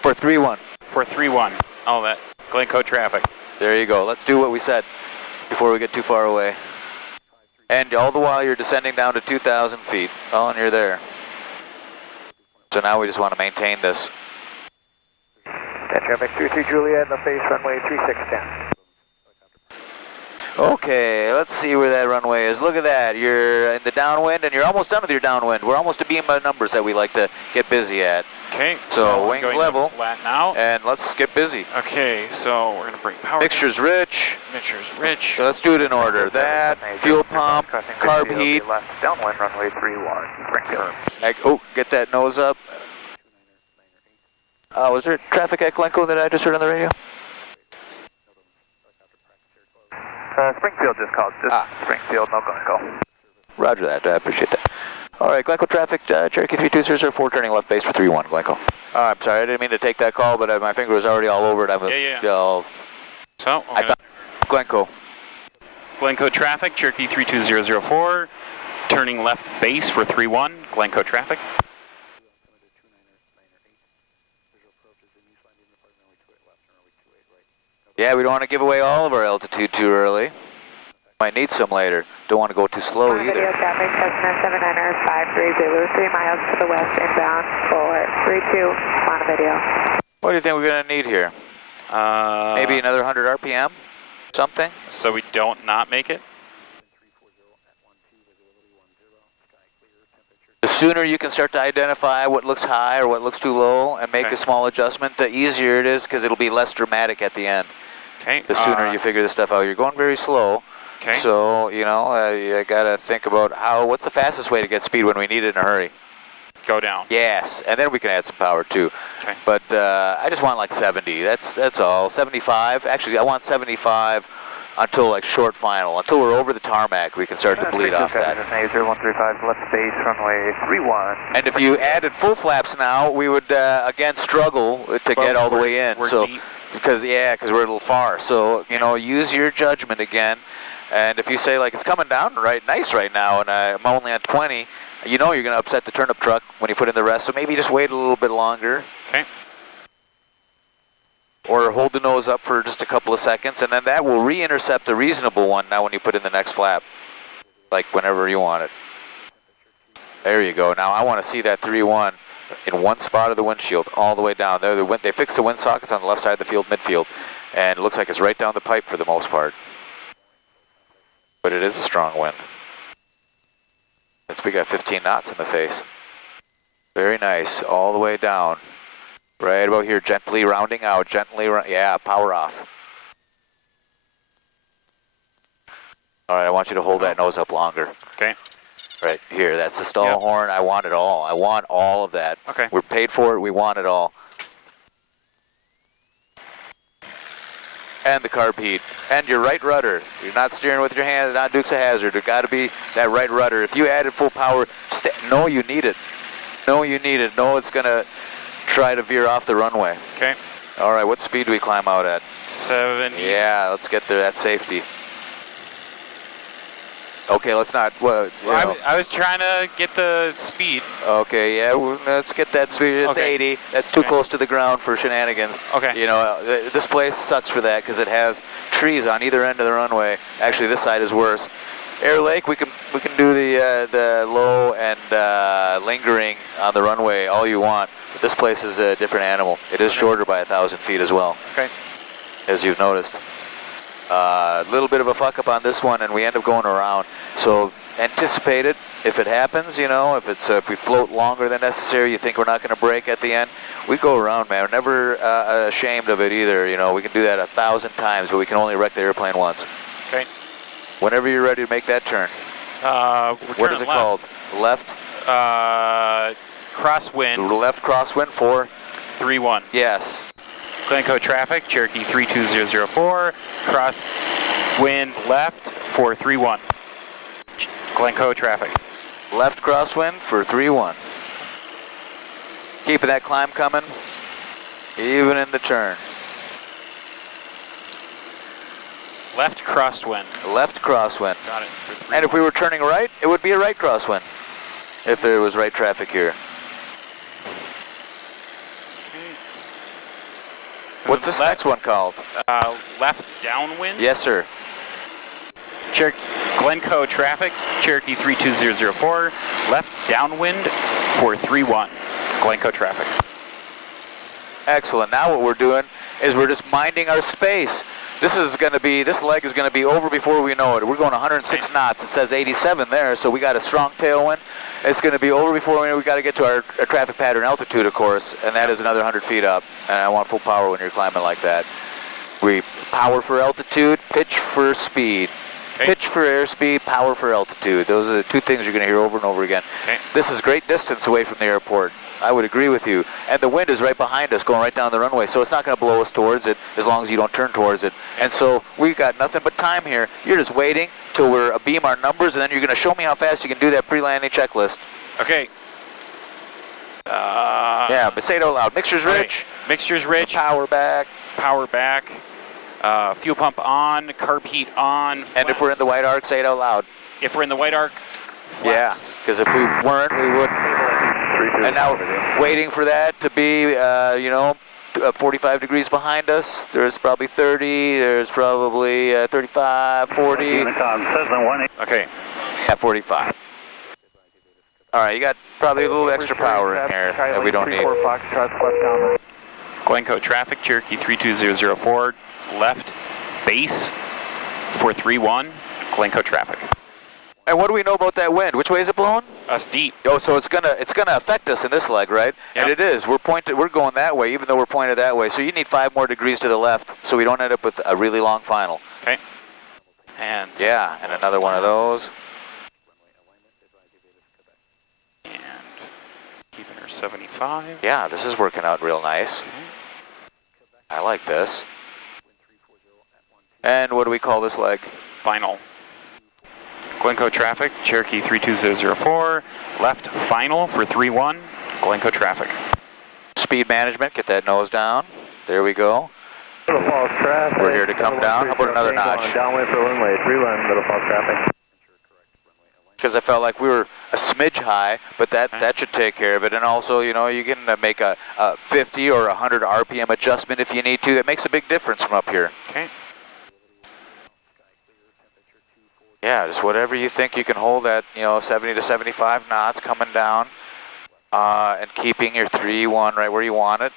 For 3-1. For 3-1. Oh, that Glencoe traffic. There you go. Let's do what we said before we get too far away. And all the while you're descending down to 2,000 feet. Oh, and you're there. So now we just want to maintain this. Traffic 33 Juliet in the face, runway 3610. Okay, let's see where that runway is. Look at that. You're in the downwind, and you're almost done with your downwind. We're almost to beam numbers that we like to get busy at. Okay. So wings level. Flat now. And let's get busy. Okay, so we're going to bring power. Mixture's rich. Mixture's rich. So let's do it in order. That, fuel pump, carb heat. Left downwind, runway 31. Oh, get that nose up. Was there traffic at Glencoe that I just heard on the radio? Springfield just called. Just Springfield, no Glencoe. Roger that. I appreciate that. All right, Glencoe traffic, Cherokee 32004, turning left base for 31, Glencoe. I'm sorry, I didn't mean to take that call, but my finger was already all over it. So, I thought Glencoe. Glencoe traffic, Cherokee 32004, turning left base for 31, Glencoe traffic. Yeah, we don't want to give away all of our altitude too early. Might need some later. Don't want to go too slow either. Video traffic, Cessna 79er 53 Zulu, 3 miles to the west inbound for 32 on video. What do you think we're going to need here? Maybe another 100 RPM? Something? So we don't not make it? The sooner you can start to identify what looks high or what looks too low and make a small adjustment, the easier it is because it'll be less dramatic at the end. Okay. The sooner you figure this stuff out. You're going very slow. Okay. So, you know, you got to think about what's the fastest way to get speed when we need it in a hurry? Go down. Yes, and then we can add some power too. Okay. But I just want like 70, that's all. 75, actually I want 75 until like short final. Until we're over the tarmac, we can start to bleed off that. 0135 left base, runway 31. And if you added full flaps now, we would again struggle to get all the way in. We're deep. Because we're a little far. So, you know, use your judgment again. And if you say like it's coming down nice right now and I'm only on 20, you know you're going to upset the turnip truck when you put in the rest. So maybe just wait a little bit longer. Okay. Or hold the nose up for just a couple of seconds, and then that will re-intercept the reasonable one now when you put in the next flap, like whenever you want it. There you go. Now I want to see that 3-1 in one spot of the windshield all the way down. They fixed the wind sockets on the left side of the field, midfield, and it looks like it's right down the pipe for the most part. But it is a strong wind. We got 15 knots in the face. Very nice, all the way down. Right about here, gently rounding out, yeah, power off. All right, I want you to hold that nose up longer. Okay. Right here, that's the stall horn. I want it all. I want all of that. Okay. We're paid for it, we want it all. And the carb heat. And your right rudder. You're not steering with your hands, not Dukes of Hazzard. There's got to be that right rudder. If you added full power, know you need it. Know you need it. Know it's going to try to veer off the runway. Okay. All right, what speed do we climb out at? 70. Yeah, let's get there. That's safety. Okay, let's not. Well, I was trying to get the speed. Okay, yeah, let's get that speed. It's 80. That's too close to the ground for shenanigans. Okay. You know, this place sucks for that because it has trees on either end of the runway. Actually, this side is worse. Air Lake, we can do the low and lingering on the runway all you want. But this place is a different animal. It is shorter by 1,000 feet as well. Okay. As you've noticed. A little bit of a fuck up on this one, and we end up going around. So anticipate it if it happens. You know, if we float longer than necessary, you think we're not going to break at the end, we go around, man. We're never ashamed of it either. You know, we can do that 1,000 times, but we can only wreck the airplane once. Okay. Whenever you're ready to make that turn. What is it called? Left? Crosswind. Left crosswind for? 3-1. Yes. Glencoe traffic, Cherokee 32004, crosswind left for 3-1. Glencoe traffic. Left crosswind for 3-1. Keeping that climb coming, even in the turn. Left crosswind. Left crosswind. Got it. And if we were turning right, it would be a right crosswind, if there was right traffic here. What's this next one called? Left downwind? Yes, sir. Glencoe traffic, Cherokee 32004, left downwind for 3-1. Glencoe traffic. Excellent. Now what we're doing is we're just minding our space. This leg is going to be over before we know it. We're going 106 knots. It says 87 there, so we got a strong tailwind. It's going to be over before we know. We got to get to our traffic pattern altitude, of course, and that is another 100 feet up. And I want full power when you're climbing like that. We power for altitude, pitch for speed. Okay. Pitch for airspeed, power for altitude. Those are the two things you're going to hear over and over again. Okay. This is great distance away from the airport. I would agree with you. And the wind is right behind us, going right down the runway, so it's not going to blow us towards it as long as you don't turn towards it. And so we've got nothing but time here. You're just waiting till we're beam our numbers, and then you're going to show me how fast you can do that pre-landing checklist. Okay. Yeah, but say it out loud. Mixture's rich. Mixture's rich. Power back. Power back. Fuel pump on. Carb heat on. Flex. And if we're in the white arc, say it out loud. If we're in the white arc, flex. Yeah, because if we weren't, we wouldn't. And now waiting for that to be, 45 degrees behind us. There's probably 30. There's probably 35, 40. Okay. At 45. All right, you got probably a little extra power in here that we don't need. Glencoe traffic, Cherokee 32004, left, base, 431, Glencoe traffic. And what do we know about that wind? Which way is it blowing? Us deep. Oh, so it's gonna affect us in this leg, right? Yep. And it is. We're going that way, even though we're pointed that way. So you need 5 more degrees to the left, so we don't end up with a really long final. Okay. And yeah, and another one of those. And keeping her 75. Yeah, this is working out real nice. Okay. I like this. And what do we call this leg? Final. Glencoe traffic, Cherokee 32004, left final for 31, Glencoe traffic. Speed management, get that nose down. There we go. We're here to come down. How about another notch? Downwind for runway 31, Little Falls traffic. Because I felt like we were a smidge high, but that should take care of it. And also, you can make a 50 or 100 RPM adjustment if you need to. It makes a big difference from up here. Okay. Yeah, just whatever you think you can hold at, 70 to 75 knots coming down, and keeping your 3-1 right where you want it.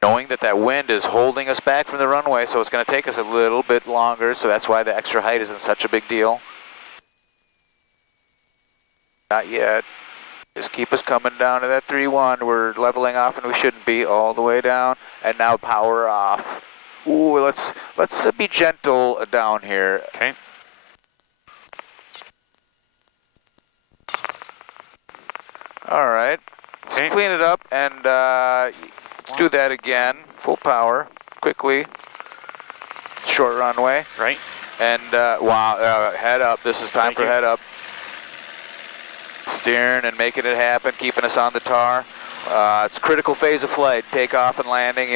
Knowing that wind is holding us back from the runway, so it's going to take us a little bit longer, so that's why the extra height isn't such a big deal. Not yet. Just keep us coming down to that 3-1. We're leveling off and we shouldn't be all the way down. And now power off. Ooh, let's be gentle down here. Okay. All right. Let's clean it up and do that again. Full power, quickly. Short runway. Right. And wow, head up. This is time for head up. Steering and making it happen, keeping us on the tar. It's a critical phase of flight, takeoff and landing.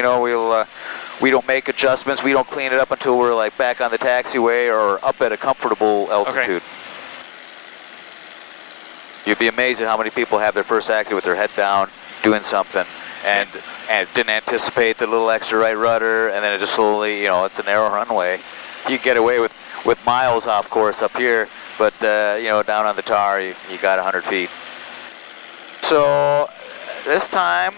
We don't make adjustments. We don't clean it up until we're like back on the taxiway or up at a comfortable altitude. Okay. You'd be amazed at how many people have their first taxi with their head down, doing something, and didn't anticipate the little extra right rudder, and then it just slowly, it's a narrow runway. You get away with miles off course up here, but down on the tar, you got 100 feet. So this time,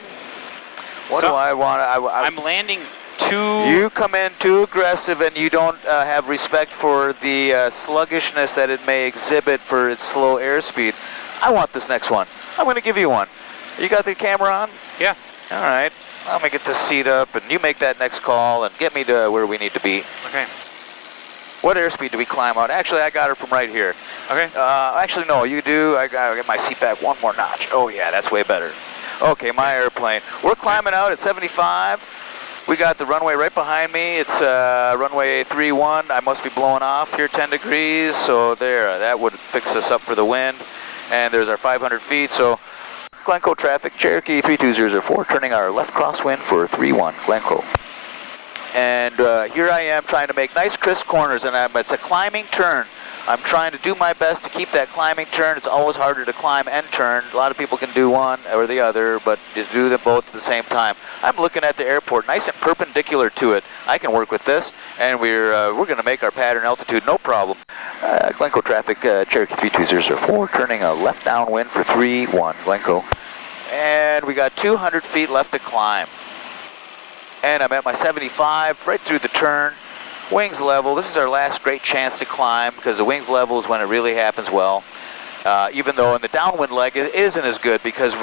what do I want? I'm landing too... You come in too aggressive and you don't have respect for the sluggishness that it may exhibit for its slow airspeed. I want this next one. I'm going to give you one. You got the camera on? Yeah. All right. I'm going to get this seat up and you make that next call and get me to where we need to be. Okay. What airspeed do we climb out? Actually, I got her from right here. Okay. Actually, no, you do. I got to get my seat back one more notch. Oh, yeah, that's way better. Okay, my airplane. We're climbing out at 75. We got the runway right behind me. It's runway 31. I must be blowing off here 10 degrees. So there, that would fix us up for the wind. And there's our 500 feet. So Glencoe traffic, Cherokee 32004, turning our left crosswind for 31, Glencoe. And here I am trying to make nice crisp corners, and it's a climbing turn. I'm trying to do my best to keep that climbing turn. It's always harder to climb and turn. A lot of people can do one or the other, but to do them both at the same time. I'm looking at the airport, nice and perpendicular to it. I can work with this, and we're going to make our pattern altitude, no problem. Glencoe traffic, Cherokee 32004, turning a left downwind for 31, Glencoe. and we got 200 feet left to climb. And I'm at my 75, right through the turn. Wings level. This is our last great chance to climb because the wings level is when it really happens well. Even though in the downwind leg it isn't as good because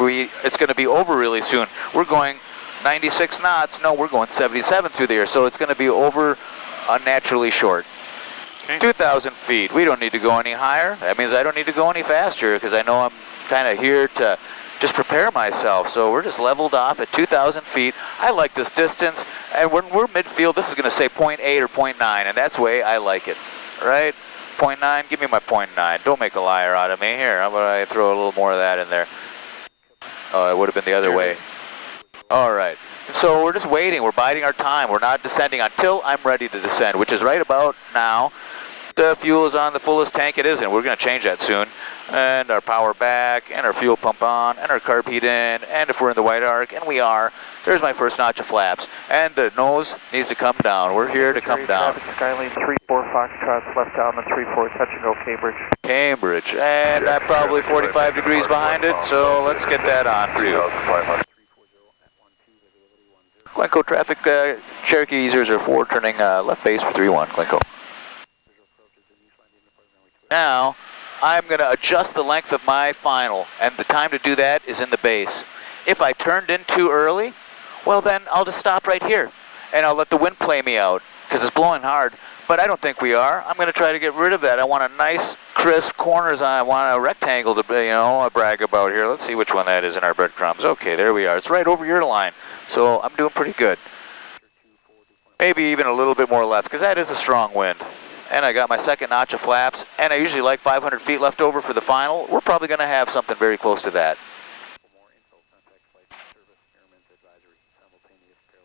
it's going to be over really soon. We're going 96 knots. No, we're going 77 through the air, so it's going to be over unnaturally short. Okay. 2,000 feet. We don't need to go any higher. That means I don't need to go any faster because I know I'm kind of here to just prepare myself. So we're just leveled off at 2,000 feet. I like this distance, and when we're midfield, this is going to say 0.8 or 0.9, and that's the way I like it, right? 0.9, give me my 0.9. Don't make a liar out of me. Here, how about I throw a little more of that in there? Oh, it would have been the other way. All right. So we're just waiting. We're biding our time. We're not descending until I'm ready to descend, which is right about now. The fuel is on the fullest tank it is, and we're going to change that soon. And our power back, and our fuel pump on, and our carb heat in, and if we're in the white arc, and we are, there's my first notch of flaps. And the nose needs to come down. We're here to come down. Skylane 3-4 Foxtrot, left down the 3-4, touch and go Cambridge. Cambridge, and I'm probably 45 degrees behind it, so let's get that on too. Glencoe traffic, Cherokee 004, turning left base for 3-1, Glencoe. Now, I'm going to adjust the length of my final, and the time to do that is in the base. If I turned in too early, well then I'll just stop right here, and I'll let the wind play me out, because it's blowing hard, but I don't think we are. I'm going to try to get rid of that. I want a nice, crisp corners. I want a rectangle to, brag about here. Let's see which one that is in our breadcrumbs. Okay, there we are. It's right over your line, so I'm doing pretty good. Maybe even a little bit more left, because that is a strong wind. And I got my second notch of flaps, and I usually like 500 feet left over for the final. We're probably going to have something very close to that.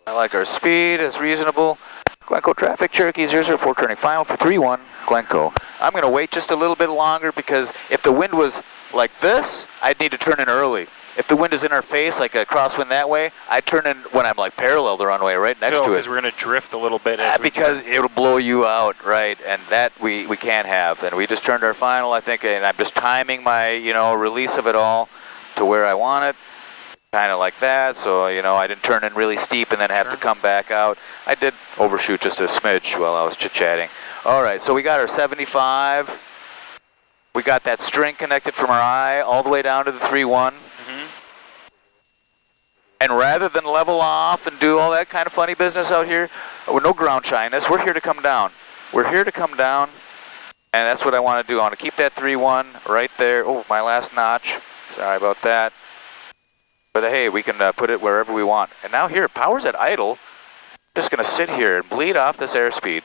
I like our speed, it's reasonable. Glencoe traffic, Cherokee 004 turning final for 3-1, Glencoe. I'm going to wait just a little bit longer because if the wind was like this, I'd need to turn in early. If the wind is in our face, like a crosswind that way, I turn in when I'm like parallel the runway right next to it. Because we're going to drift a little bit. Because it'll blow you out, right? And that we can't have. And we just turned our final, I think, and I'm just timing my, release of it all to where I want it. Kind of like that, so, I didn't turn in really steep and then have to come back out. I did overshoot just a smidge while I was chit-chatting. All right, so we got our 75. We got that string connected from our eye all the way down to the 3-1. And rather than level off and do all that kind of funny business out here, with no ground shyness, we're here to come down. We're here to come down, and that's what I want to do. I want to keep that 3-1 right there. Oh, my last notch. Sorry about that. But hey, we can put it wherever we want. And now here, power's at idle. Just going to sit here and bleed off this airspeed.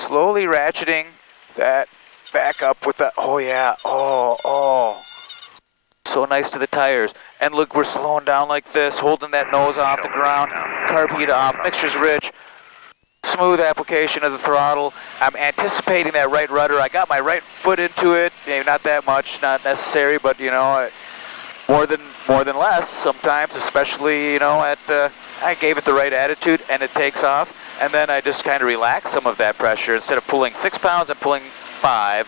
Slowly ratcheting that back up with that. Oh, yeah. Oh. So nice to the tires. And look, we're slowing down like this, holding that nose off the ground, carb heat off, mixture's rich, smooth application of the throttle. I'm anticipating that right rudder. I got my right foot into it, maybe not that much, not necessary, but more than less sometimes, especially I gave it the right attitude and it takes off, and then I just kind of relax some of that pressure. Instead of pulling 6 pounds, I'm pulling 5.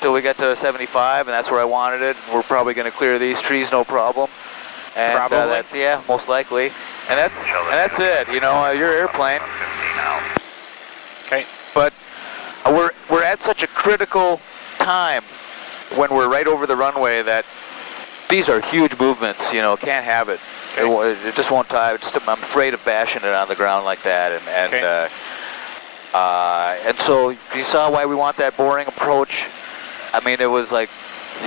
Till we get to 75, and that's where I wanted it. We're probably going to clear these trees, no problem. And probably? Yeah, most likely. And that's it. Your airplane. Okay. But we're at such a critical time when we're right over the runway that these are huge movements. Can't have it. Okay. It just won't tie. I'm afraid of bashing it on the ground like that. And so you saw why we want that boring approach. I mean, it was like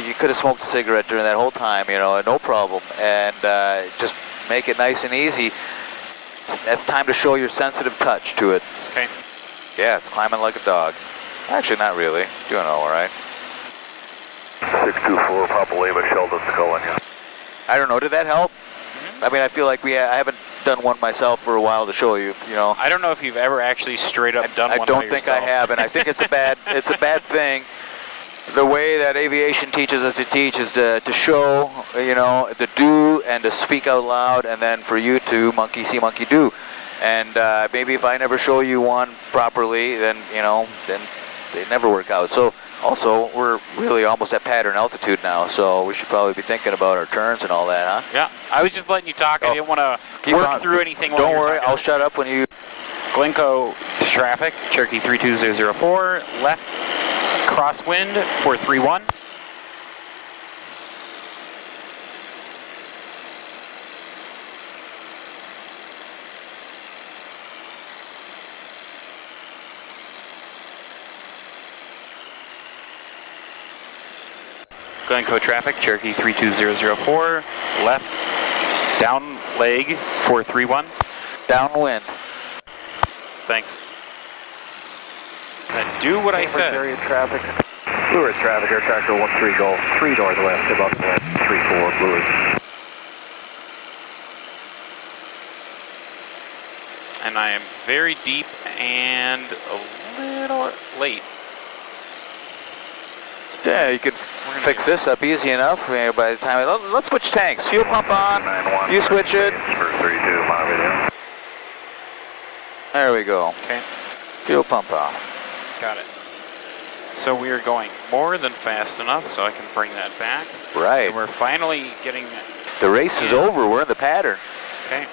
you could have smoked a cigarette during that whole time, no problem. And just make it nice and easy. That's time to show your sensitive touch to it. Okay. Yeah, it's climbing like a dog. Actually, not really. Doing all right. 624, Papa Lima, Sheldon's calling you. I don't know. Did that help? I mean, I feel like I haven't done one myself for a while to show you. I don't know if you've ever actually straight up done one. I don't think I have, and I think it's a bad thing. The way that aviation teaches us to teach is to show, to do and to speak out loud, and then for you to monkey see, monkey do. And maybe if I never show you one properly, then, then they never work out. So Also, we're really almost at pattern altitude now, so we should probably be thinking about our turns and all that, huh? Yeah, I was just letting you talk. I didn't want to work through anything. Don't worry, I'll shut up when you... Glencoe to traffic, Cherokee 32004, left, crosswind 431. Glencoe traffic, Cherokee 32004, left, down leg 431. Downwind. Thanks. Then do what I said. Area traffic. Blue Earth traffic, air tractor 13 Golf, 3 northwest, above west, 34 Blue Earth. And I am very deep and a little late. Yeah, you can fix this up easy enough by the time... Let's switch tanks. Fuel pump on. You switch it. For 32 mile video. There we go. Okay. Fuel pump off. Got it. So we are going more than fast enough so I can bring that back. Right. And we're finally getting... The race is over. We're in the pattern. Okay.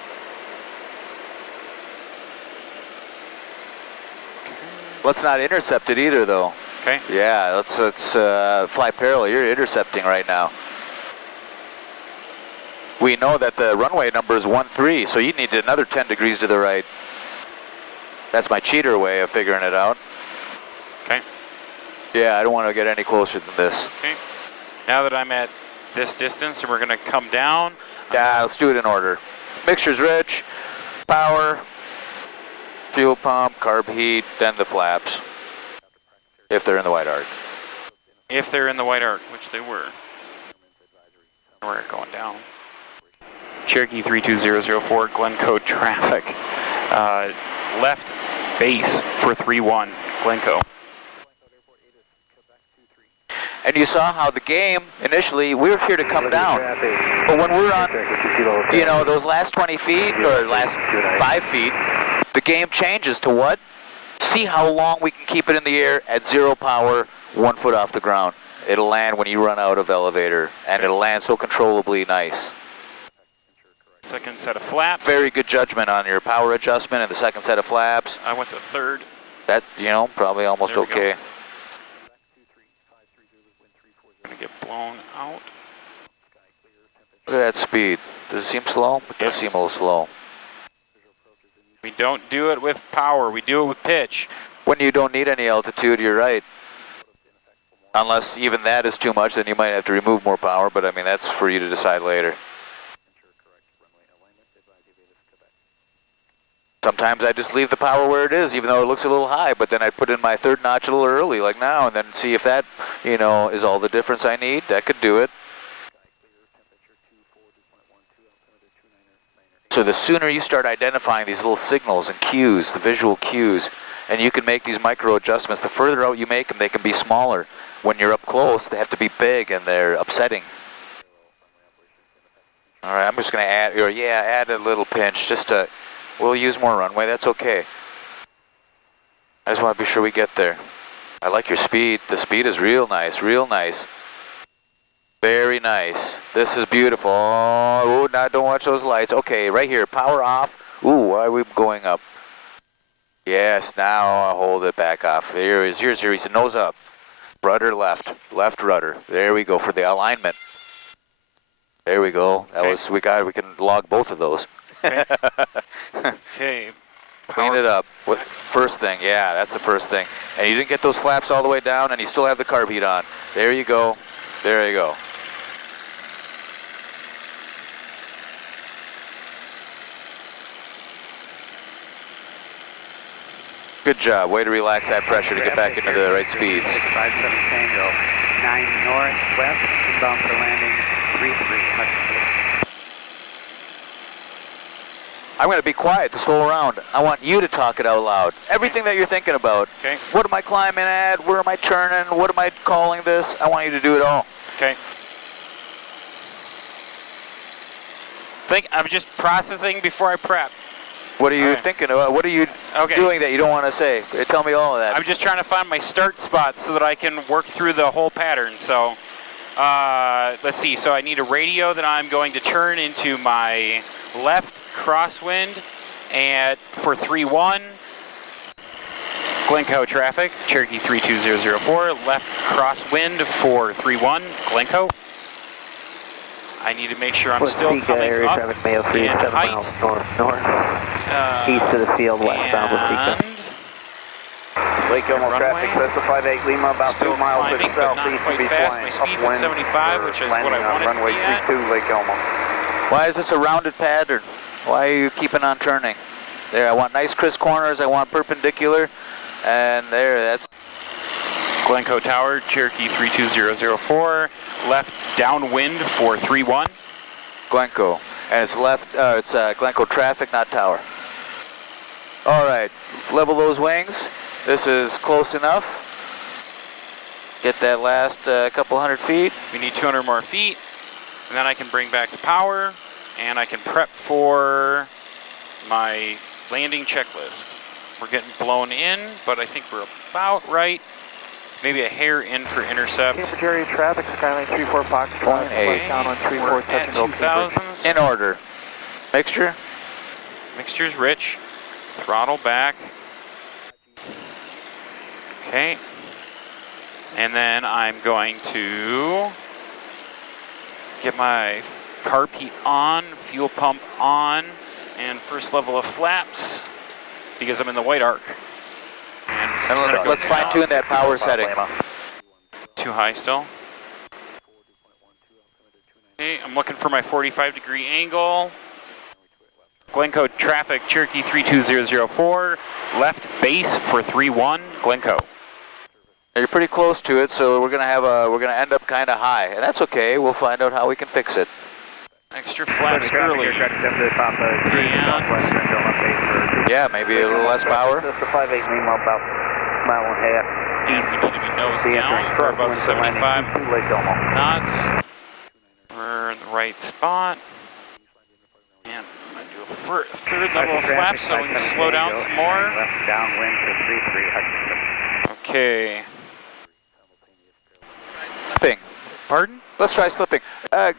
Let's not intercept it either, though. Okay. Yeah, let's fly parallel. You're intercepting right now. We know that the runway number is 13, so you need another 10 degrees to the right. That's my cheater way of figuring it out. Okay. Yeah, I don't want to get any closer than this. Okay. Now that I'm at this distance and we're going to come down. Yeah, let's do it in order. Mixture's rich, power, fuel pump, carb heat, then the flaps. If they're in the white arc. If they're in the white arc, which they were. We're going down. Cherokee 32004, Glencoe traffic. Left base for 31, Glencoe. And you saw how the game, initially, we were here to come down. But when we're on, you know, those last 20 feet or last 5 feet, the game changes to what? See how long we can keep it in the air at 0 power, 1 foot off the ground. It'll land when you run out of elevator, and it'll land so controllably nice. Second set of flaps. Very good judgment on your power adjustment and the second set of flaps. I went to third. That, you know, probably almost okay. Gonna get blown out. Look at that speed. Does it seem slow? It does seem a little slow. We don't do it with power, we do it with pitch. When you don't need any altitude, you're right. Unless even that is too much, then you might have to remove more power, but I mean, that's for you to decide later. Sometimes I just leave the power where it is, even though it looks a little high, but then I put in my third notch a little early, like now, and then see if that, you know, is all the difference I need. That could do it. So the sooner you start identifying these little signals and cues, the visual cues, and you can make these micro adjustments, the further out you make them, they can be smaller. When you're up close, they have to be big and they're upsetting. All right, I'm just gonna add, or yeah, add a little pinch just to, we'll use more runway, that's okay. I just want to be sure we get there. I like your speed. The speed is real nice, real nice. Very nice. This is beautiful. Oh, now don't watch those lights. Okay, right here, power off. Ooh, why are we going up? Yes, now I'll hold it back off. Here is your series, nose up. Rudder left, left rudder. There we go for the alignment. There we go. That was, we can log both of those. Okay. Okay. Clean it up. First thing, yeah, that's the first thing. And you didn't get those flaps all the way down and you still have the carb heat on. There you go. There you go. Good job. Way to relax that pressure to get back into the right speeds. 57 Tango, 9 northwest, inbound for landing, 33. I'm going to be quiet this whole round. I want you to talk it out loud. Everything that you're thinking about. Okay. What am I climbing at? Where am I turning? What am I calling this? I want you to do it all. Okay. I'm just processing before I prep. What are you thinking about? What are you doing that you don't want to say? Tell me all of that. I'm just trying to find my start spot so that I can work through the whole pattern. So let's see. So I need a radio that I'm going to turn into my left crosswind and for 3-1. Glencoe traffic, Cherokee 32004, left crosswind for 3-1, Glencoe. I need to make sure I'm still coming area up traffic, Mayo 3 in 7 height. miles north. East to the field, westbound with Seeker. Lake Elmo traffic, specify 58 Lima, about 2 miles to the southeast to be fast. My flying speed's at 75, which is what I wanted to runway be at. 32, Lake Elmo. Why is this a rounded pattern? Why are you keeping on turning? There, I want nice crisp corners, I want perpendicular, and there, that's... Glencoe Tower, Cherokee 32004, left downwind for 3-1. Glencoe, and it's left, it's Glencoe traffic, not tower. All right, level those wings. This is close enough. Get that last couple hundred feet. We need 200 more feet, and then I can bring back the power, and I can prep for my landing checklist. We're getting blown in, but I think we're about right. Maybe a hair in for intercept. Cape Jerry traffic, Skyline 34 Fox. Okay. Down on 34 We're at 2000s. In order. Mixture. Mixture's rich. Throttle back. Okay. And then I'm going to get my carb heat on, fuel pump on, and first level of flaps because I'm in the white arc. And let's fine tune that power setting. Too high still. Okay, I'm looking for my 45-degree angle. Glencoe traffic, Cherokee 32004, left base for 3-1, Glencoe. You're pretty close to it, so we're gonna end up kind of high, and that's okay. We'll find out how we can fix it. Extra flaps early. Yeah, maybe a little less power. Just a 58 Lima, about a mile and a half. And we need to be nose down for about 75 knots. We're in the right spot. And I'm gonna do a third level of flaps so we can slow down some more. Left downwind to 33 Hutchinson. Okay. Slipping. Pardon? Let's try slipping.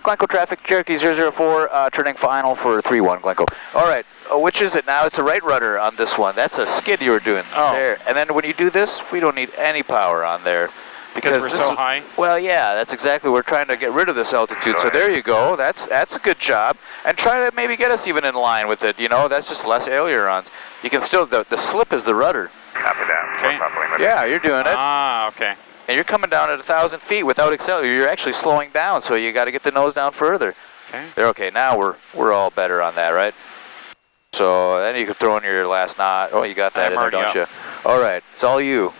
Glencoe traffic, Cherokee 004, turning final for 3-1, Glencoe. All right, which is it now? It's a right rudder on this one. That's a skid you were doing there. And then when you do this, we don't need any power on there. Because we're so high? Well, yeah, that's exactly. We're trying to get rid of this altitude. So there you go. That's a good job. And try to maybe get us even in line with it. You know, that's just less ailerons. You can still, the slip is the rudder. Copy that. Okay. Yeah, you're doing it. Ah, okay. And you're coming down at 1,000 feet without accelerating. You're actually slowing down, so you got to get the nose down further. Okay. There, okay, now we're all better on that, right? So then you can throw in your last knot. Oh, you got that in there, don't you? All right, it's all you.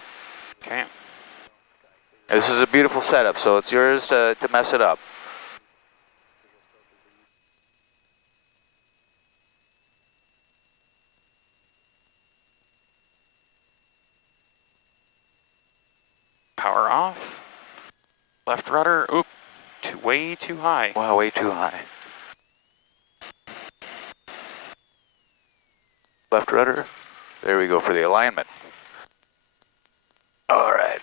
Okay. This is a beautiful setup, so it's yours to mess it up. Power off. Left rudder. Oop. Way too high. Wow, way too high. Left rudder. There we go for the alignment. All right.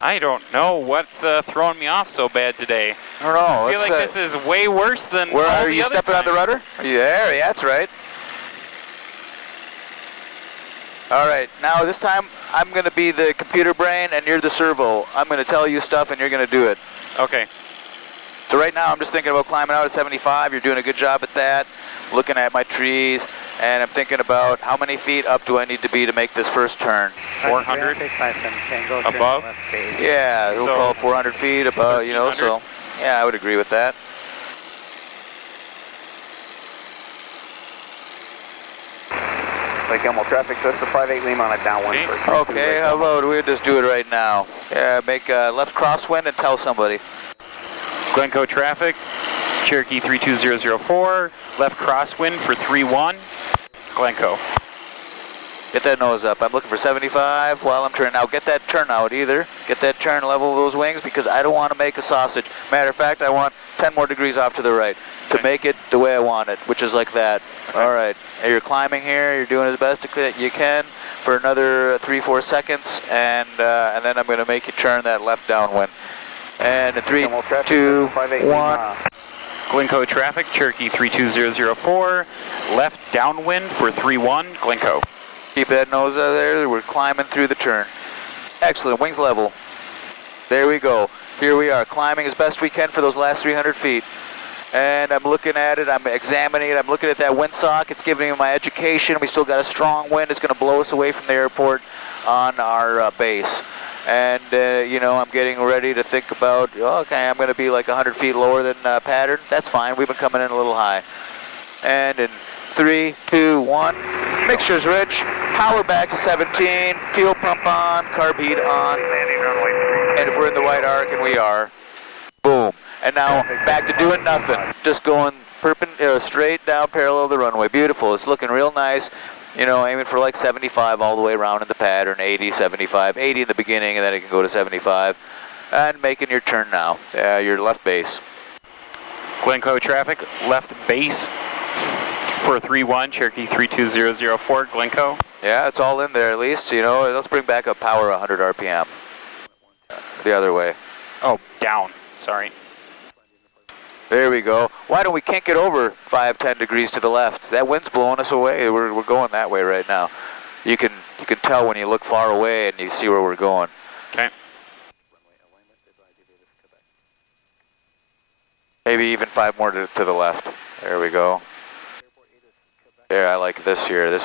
I don't know what's throwing me off so bad today. I don't know. I feel like this is way worse than where all are the you other stepping times. on the rudder? Are you there? Yeah, that's right. All right, now this time I'm going to be the computer brain and you're the servo. I'm going to tell you stuff and you're going to do it. Okay. So right now I'm just thinking about climbing out at 75. You're doing a good job at that. Looking at my trees, and I'm thinking about how many feet up do I need to be to make this first turn. 400 above? Yeah, we'll call it 400 feet above, you know, so yeah, I would agree with that. Lake Elmo traffic, just a 58 Lima on a downwind. Okay, how about we just do it right now? Yeah, make a left crosswind and tell somebody. Glencoe traffic, Cherokee 32004, left crosswind for 3-1, Glencoe. Get that nose up. I'm looking for 75 while I'm turning. Now get that turn out either. Get that turn level of those wings because I don't want to make a sausage. Matter of fact, I want 10 more degrees off to the right. to make it the way I want it, which is like that. Okay. All right, and you're climbing here, you're doing as best you can for another 3-4 seconds, and then I'm going to make you turn that left downwind. And in 3, 2, 1. Glencoe traffic, Cherokee 32004, left downwind for 31, Glencoe. Keep that nose out there, we're climbing through the turn. Excellent, wings level. There we go. Here we are, climbing as best we can for those last 300 feet. And I'm looking at it, I'm examining it, I'm looking at that windsock, it's giving me my education. We still got a strong wind, it's going to blow us away from the airport on our base. And, you know, I'm getting ready to think about, okay, I'm going to be like 100 feet lower than pattern. That's fine, we've been coming in a little high. And in 3, 2, 1, mixture's rich, power back to 17, fuel pump on, carb heat on. And if we're in the white arc, and we are, boom. And now back to doing nothing, just going straight down parallel to the runway. Beautiful, it's looking real nice. You know, aiming for like 75 all the way around in the pattern, 80, 75, 80 in the beginning, and then it can go to 75. And making your turn now, your left base. Glencoe traffic, left base for 31, Cherokee 32004, Glencoe. Yeah, it's all in there at least, you know, let's bring back up power 100 RPM. The other way. Oh, down, sorry. There we go. Why don't we kink it over 5, 10 degrees to the left? That wind's blowing us away. We're going that way right now. You can tell when you look far away and you see where we're going. Okay. Maybe even 5 more to the left. There we go. There, I like this here. This